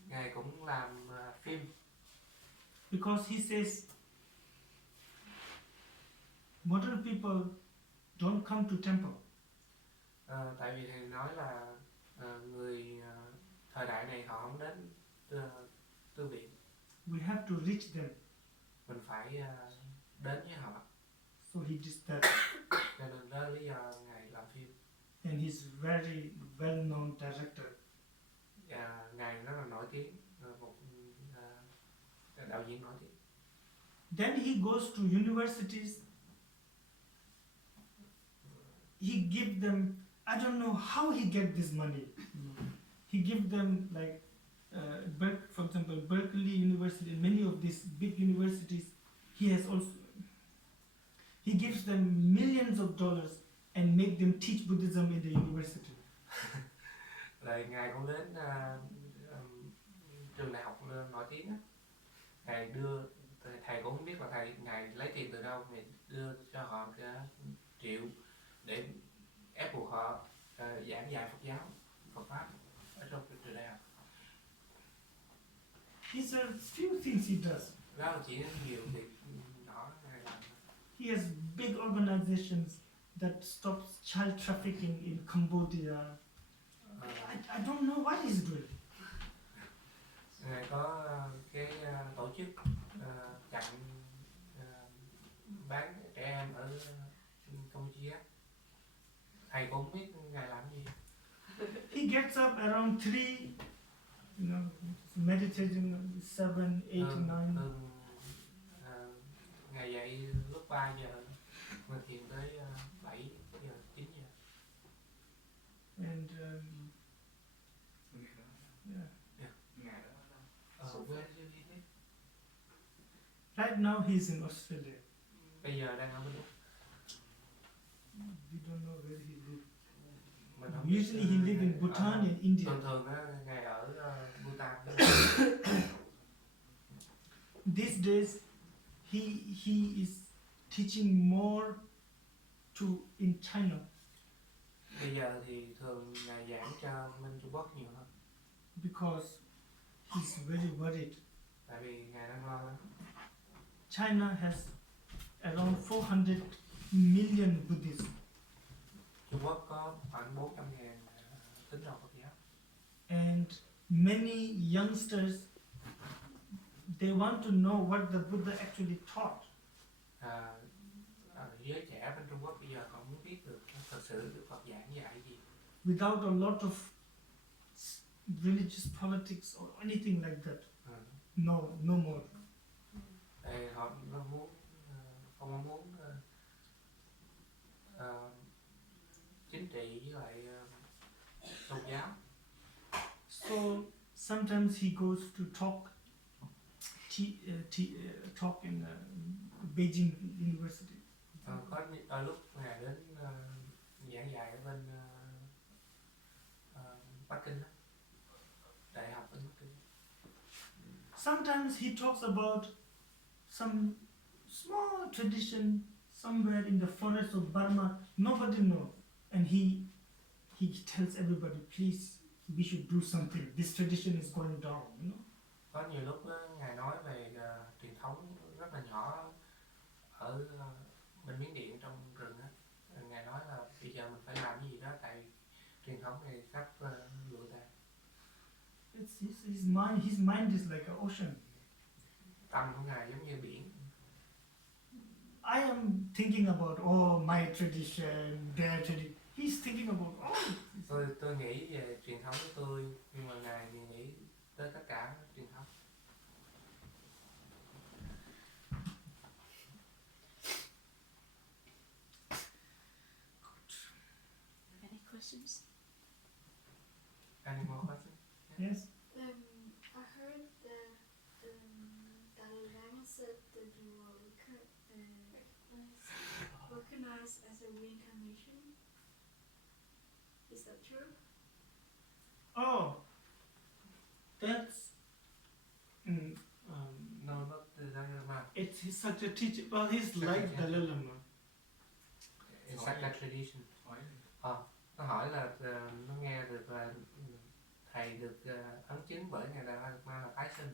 Ngài cũng làm phim. Because he says modern people don't come to temple. Tại vì thầy nói là người thời đại này họ không đến tu viện. We have to reach them. mình phải đến với họ. So he did that. Cho nên đó là lý do ngài làm phim. And he's very well-known director. Và ngài rất là nổi tiếng, một đạo diễn nổi tiếng. Then he goes to universities. He give them, I don't know how he get this money. He give them like, for example, Berkeley University and many of these big universities. He has also, he gives them millions of dollars and make them teach Buddhism in the university. Rồi ngài cũng đến trường đại học nổi tiếng á. Ngài đưa, thầy cũng không biết là ngài lấy tiền từ đâu, ngài đưa cho họ cả triệu để ép buộc họ giảng dạy Phật pháp ở trong trường đại học. These are few things he does. Đó là chỉ nhiều việc nhỏ ngài làm. He has big organizations that stops child trafficking in Cambodia. I don't know what he's doing. Ngài có cái tổ chức chặn bán trẻ em ở Campuchia. Thầy cũng không biết ngài làm gì. He gets up around 3, meditating 7, 8, 9. Ngài dậy lúc 3 giờ, mà thiền tới 7 giờ, 9 giờ. And right now he's in Australia. Bây giờ đang ở bên Úc. We don't know where he lives. Mình không biết, Usually he lives in Bhutan and India. Thường ngài ở Bhutan. These days he is teaching more in China. Bây giờ thì thường ngài giảng cho bên Trung Quốc nhiều hơn. Because he's very worried. Tại vì ngài đang lo lắng. China has around 400 million Buddhists. Trung Quốc có khoảng 400.000 tín đồ Phật giáo. And many youngsters, they want to know what the Buddha actually taught. Giới trẻ bên Trung Quốc bây giờ họ muốn biết được thật sự Đức Phật giảng dạy gì. Without a lot of religious politics or anything like that. No more. Họ muốn không muốn chính trị với lại tôn giáo. So sometimes he goes to talk in Beijing University. Có lúc ngài đến giảng dạy ở bên Bắc Kinh đó. Đại học ở Bắc Kinh. Sometimes he talks about some small tradition somewhere in the forest of Burma. Nobody knows, and he tells everybody, please, we should do something. This tradition is going down. Có nhiều lúc ngài nói về truyền thống rất là nhỏ ở bên Miến Điện trong rừng á. Ngài nói là bây giờ mình phải làm cái gì đó tại truyền thống này sắp lụi tàn. His mind is like an ocean. Tâm của ngài giống như biển. I am thinking about my tradition, their tradition. He's thinking about Tôi nghĩ về truyền thống của tôi, nhưng mà ngài thì nghĩ tới tất cả truyền thống. Any questions? Any more questions? Yes. I heard that Dalai Lama said that you were recognized as a reincarnation. Is that true? Oh, that's No, not the Dalai Lama. he's such a teacher. Well, he's like Dalai Lama. It's like a tradition. Nó hỏi là nó nghe được là thầy được ấn chứng bởi ngài Dalai Lama là tái sinh,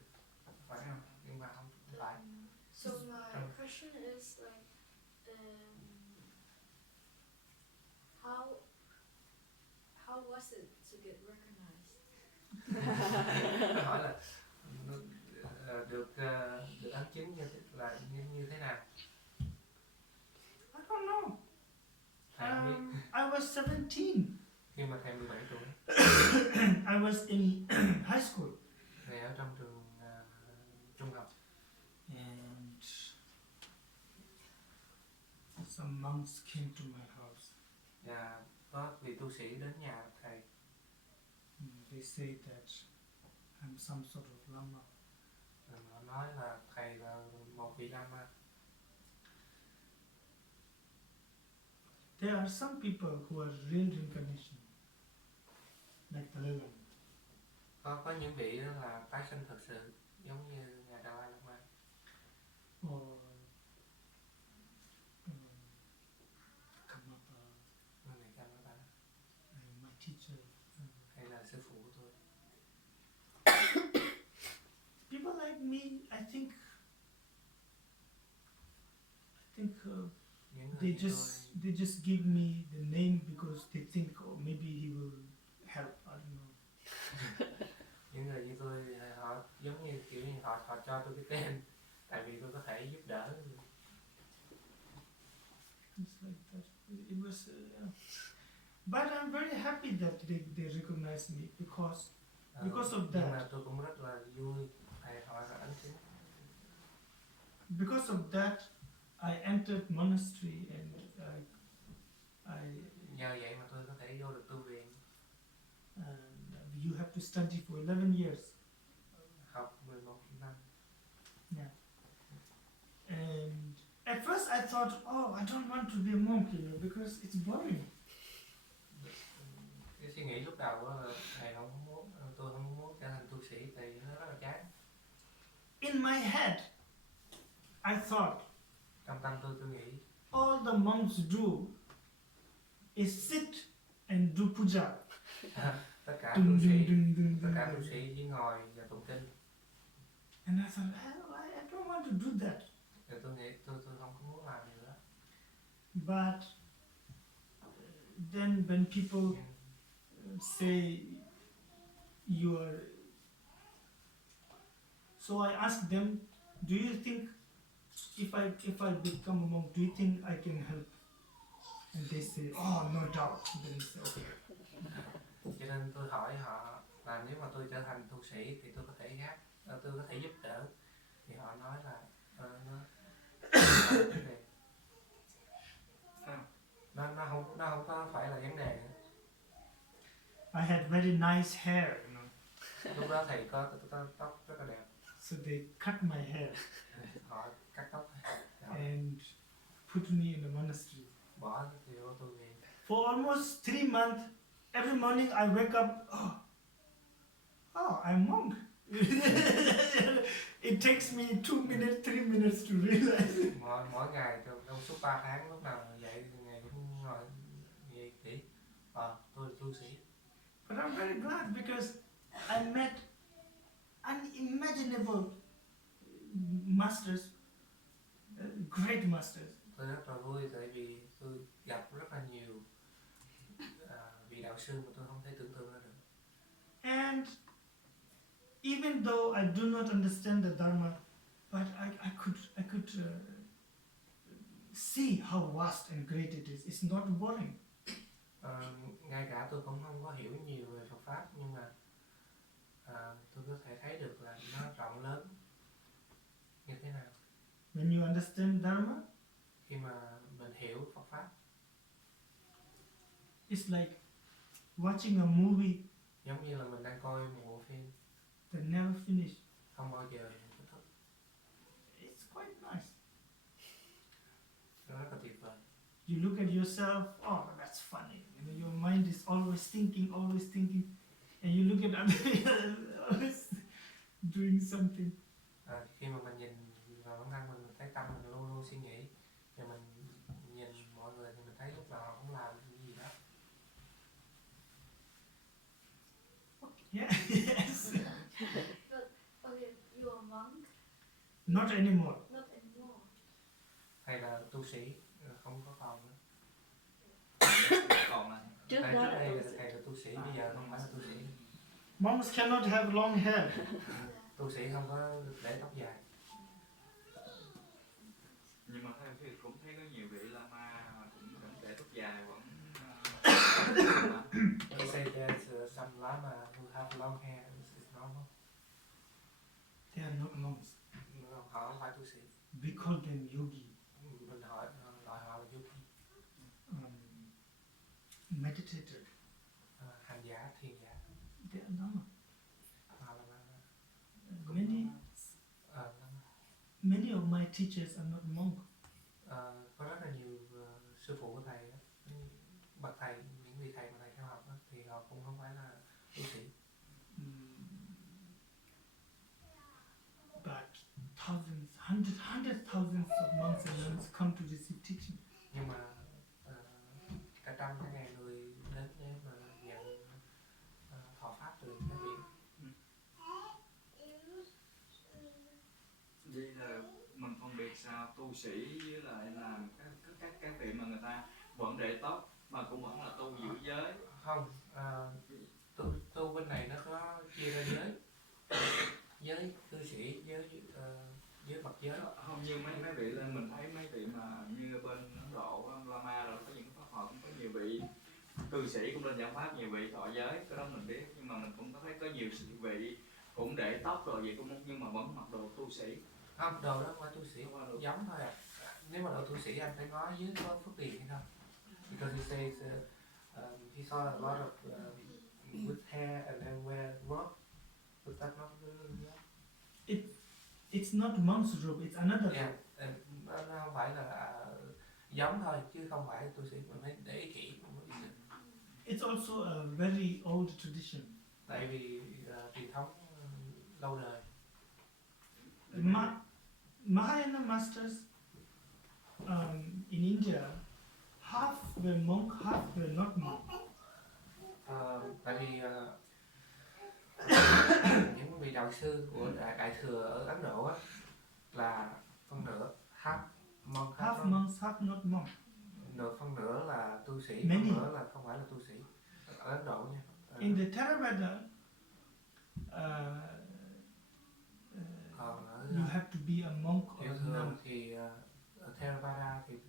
phải không? Nhưng mà không phải. So my question is like, how was it to get recognized? Nó hỏi là được được ấn chứng như thế nào? I don't know. Thầy không biết. I was 17. Khi mà thầy 17 tuổi, I was in high school. thầy ở trong trường trung học, And some monks came to my house. và có vị tu sĩ đến nhà thầy. They say that I'm some sort of lama. Họ nói là thầy là một vị lama. There are some people who are real reincarnation, like Dalai Lama. Có những vị đó là tái sinh thực sự, giống như ngài Dalai Lama. Or Kamapa, Ngài Kamapa, my teacher. hay là sư phụ của tôi. People like me, I think Những they người như just give me the name because they think, oh, maybe he will help. I don't know. những người như tôi, họ giống như kiểu như họ cho tôi cái tên, tại vì tôi có thể giúp đỡ. It's like that. It was, but I'm very happy that they recognize me because of Nhưng that. mà tôi cũng rất là vui thầy họ đã ấn chứng. Because of that, I entered monastery and I Nhờ vậy mà tôi có thể vô được tu viện. you have to study for 11 years. Học 11 năm. Yeah. And at first I thought, oh, I don't want to be a monk, because it's boring. Cái suy nghĩ lúc đầu đó là thầy không muốn, tôi không muốn trở thành tu sĩ tại vì nó rất là chán. In my head, I thought, Trong tâm tôi nghĩ all the monks do is sit and do puja. tất cả Dun, tu sĩ, dun, dun, tất dun, cả dun. tu sĩ chỉ ngồi và tụng kinh. And I thought, I don't want to do that. Rồi tôi nghĩ tôi không có muốn làm điều đó. But then when people say you are, so I asked them, do you think if I become a monk, do you think I can help? And they say, oh, no doubt. Then I say, okay. Cho nên tôi hỏi họ là nếu mà tôi trở thành tu sĩ thì tôi có thể tôi có thể giúp đỡ. Thì họ nói là nó không có phải là vấn đề nữa. I had very nice hair, Lúc đó thầy có tóc rất là đẹp. So they cut my hair Họ cắt tóc and put me in a monastery. bỏ thì vô tu viện. For almost 3 months, every morning I wake up, oh, I'm monk. It takes me 2 minutes, 3 minutes to realize. Mỗi ngày trong suốt 3 tháng lúc nào dậy thì ngày cũng ngồi nghĩ tôi là tu sĩ. But I'm very glad because I met unimaginable masters, great masters. Tôi rất là vui tại vì tôi gặp rất là nhiều vị đạo sư mà tôi không thể tưởng tượng ra được. And even though I do not understand the Dharma, but I could see how vast and great it is. It's not boring. Ngay cả tôi cũng không có hiểu nhiều về Phật pháp, nhưng mà tôi có thể thấy được là nó rộng lớn như thế nào. When you understand Dharma, Khi mà mình hiểu Phật pháp, it's like watching a movie giống như là mình đang coi một bộ phim that never finish. không bao giờ kết thúc. It's quite nice. Nó rất là tuyệt vời. You look at yourself, oh, that's funny. Your mind is always thinking, and you look at other people, always doing something. Khi mà mình nhìn vào bản thân mình thấy tâm mình luôn luôn suy nghĩ, và mình nhìn mọi người thì mình thấy lúc nào họ cũng làm cái gì đó. Yeah, yes. But, okay, you are monk? Not anymore. Not anymore. Thầy là tu sĩ, không có còn nữa. Còn là Trước Tại đó trước là đây tu sĩ. thầy là tu sĩ, bây giờ không phải là tu sĩ. Monks cannot have long hair. tu sĩ không có để tóc dài. Nhưng mà theo thì cũng thấy có nhiều vị Lama cũng vẫn để tóc dài vẫn They say there's some lama who have long hair. This is normal. They are not monks. Họ không phải tu sĩ. We call them yogi. Mình gọi họ là yogi. Meditator. Hành giả, thiền giả. They are lama. Họ là lama. Many of my teachers are not monk. Có rất là nhiều sư phụ của thầy, bậc thầy, những vị thầy mà thầy theo học thì họ cũng không phải là tu sĩ. But hundreds thousands of monks and nuns come to receive teaching. Nhưng mà cả trăm cả ngàn người đến để mà nhận thọ pháp từ các vị. Vậy là mình phân biệt sao tu sĩ với lại là các vị mà người ta vẫn để tóc mà cũng vẫn là tu giữ giới? Không, tu bên này nó có chia ra giới cư sĩ, giới bậc giới. Không, như mấy vị lên mình thấy mấy vị mà như bên Ấn Độ, Lama rồi có những cái pháp hội cũng có nhiều vị cư sĩ cũng lên giảng pháp, nhiều vị thọ giới, cái đó mình biết. Nhưng mà mình cũng có thấy có nhiều vị cũng để tóc rồi vậy cũng nhưng mà vẫn mặc đồ tu sĩ. Không, đồ đó không phải tu sĩ, giống thôi à. Nếu mà đồ tu sĩ anh phải ngó dưới có phước tiền hay không? Because he says he saw a lot of with hair and then wear robe. But that's not It's not monk's robe, it's another yeah, robe. nó không phải là giống thôi chứ không phải tu sĩ, mình phải để ý kỹ. It's also a very old tradition. Tại vì truyền thống lâu đời. Mahayana masters in India, half were monk, half were not monk. Tại vì những vị đạo sư của đại thừa ở Ấn Độ á, là phân nửa half monk, Half monks, half not monk. phân nửa là tu sĩ, Many. phân nửa là không phải là tu sĩ ở Ấn Độ nha. In the Theravada, Còn ở you have to be a monk or tiểu a thừa nun. thì ở Theravada thì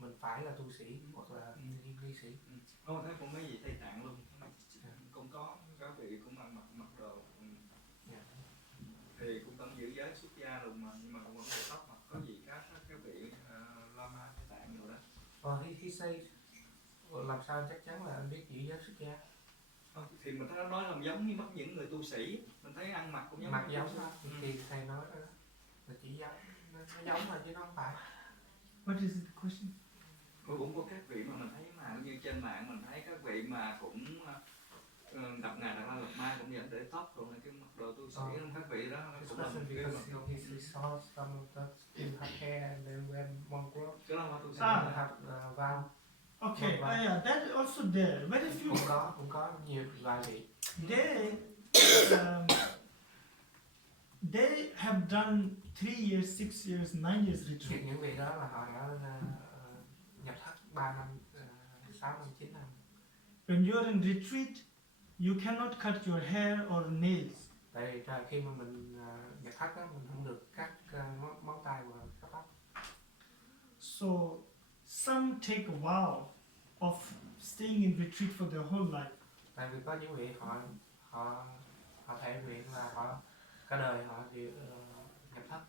mình phải là tu sĩ hoặc là ni sĩ. Không, thấy cũng mấy vị Tây Tạng luôn, cũng có các vị cũng mặc đồ thì cũng vẫn giữ giới xuất gia luôn mà, nhưng mà cũng vẫn để tóc, mà có gì các vị Lama Tây Tạng rồi đó. He says, làm sao chắc chắn là anh biết giữ giới xuất gia? Thì mình thấy nó nói là giống như những người tu sĩ, mình thấy ăn mặc cũng giống. Mặc giống thôi, thì thầy nói đó là chỉ giống, nó giống thôi chứ nó không phải. What is the question? Cũng có các vị mà mình thấy mà như trên mạng mình thấy các vị mà cũng gặp ngài Đạt Lai Lạt Ma cũng vẫn để tóc rồi cái mặc đồ tu sĩ, các vị đó cũng là một cái Because he saw some of the still have hair and then wear monk robe. cái đó là tu sĩ. Have vow. Okay, yeah, that is also there. Very few. Cũng có nhiều vài vị. They have done 3 years, 6 years, 9 years retreat. Những vị đó là họ đã nhập thất 3 năm, 6 năm, 9 năm. When you are in retreat, you cannot cut your hair or nails. Tại vì khi mà mình nhập thất đó, mình không được cắt móng tay và cắt tóc. So some take a vow of staying in retreat for their whole life. Tại vì có những vị họ thể nguyện là họ cả đời họ đều nhập thất.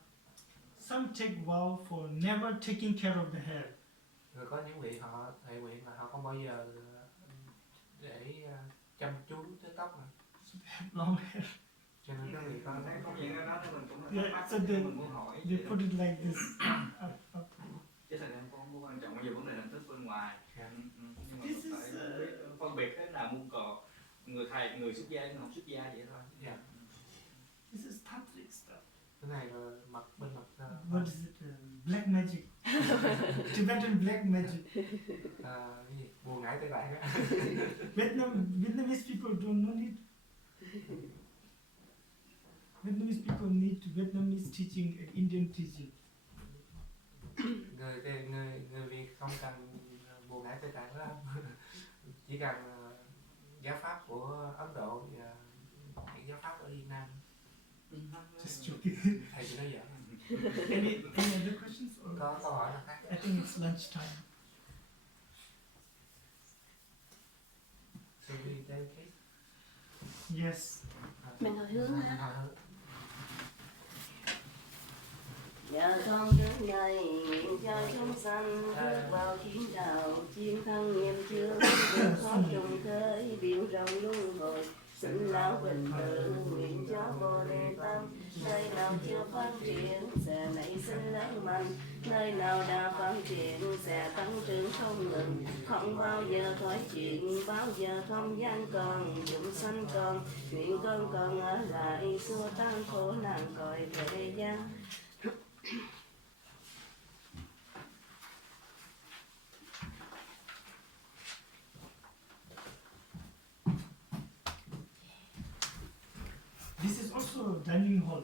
Some take vow for never taking care of the hair. Rồi có những vị họ thể nguyện là họ không bao giờ để chăm chú tới tóc này. So they have long hair. Cho nên các vị có Thấy không những cái đó thì mình cũng Yeah, thắc so mắc, mình muốn hỏi. they put it like this. Chứ thật ra không có quan trọng bây giờ vấn đề hình thức bên ngoài. Nhưng mà This mình is, phải biết phân biệt thế nào muôn cò người thầy, người xuất gia người không xuất gia vậy thôi. Yeah. This is tantric stuff. Cái này là mặt bên mặt What is it? Black magic. Tibetan black magic. cái gì? Bùa ngải Tây Tạng á. Vietnamese people don't need. Vietnamese people need Vietnamese teaching and Indian teaching. Người Việt không cần bùa ngải Tây Tạng đó. Chỉ cần giáo pháp của Ấn Độ và những giáo pháp ở Việt Nam. Just joking. Thầy chỉ nói giỡn. Any other questions? Or Có câu hỏi nào khác? I think it's lunchtime. Should we dedicate? Yes. Mình hồi hướng Mình ha. hồi hướng. Dạ con đến ngày nguyện cho chúng sanh bước vào chiến đạo chiến thắng nghiêm chương vượt thoát trùng thế biển rộng luân hồi sinh lão bình tử nguyện cho bồ đề tâm nơi nào chưa phát triển sẽ nảy sinh lớn mạnh nơi nào đã phát triển sẽ tăng trưởng không ngừng không bao giờ thoái chuyển bao giờ không gian còn chúng sanh còn nguyện con còn ở lại xua tan khổ nạn cõi thế gian. This is also a dining hall.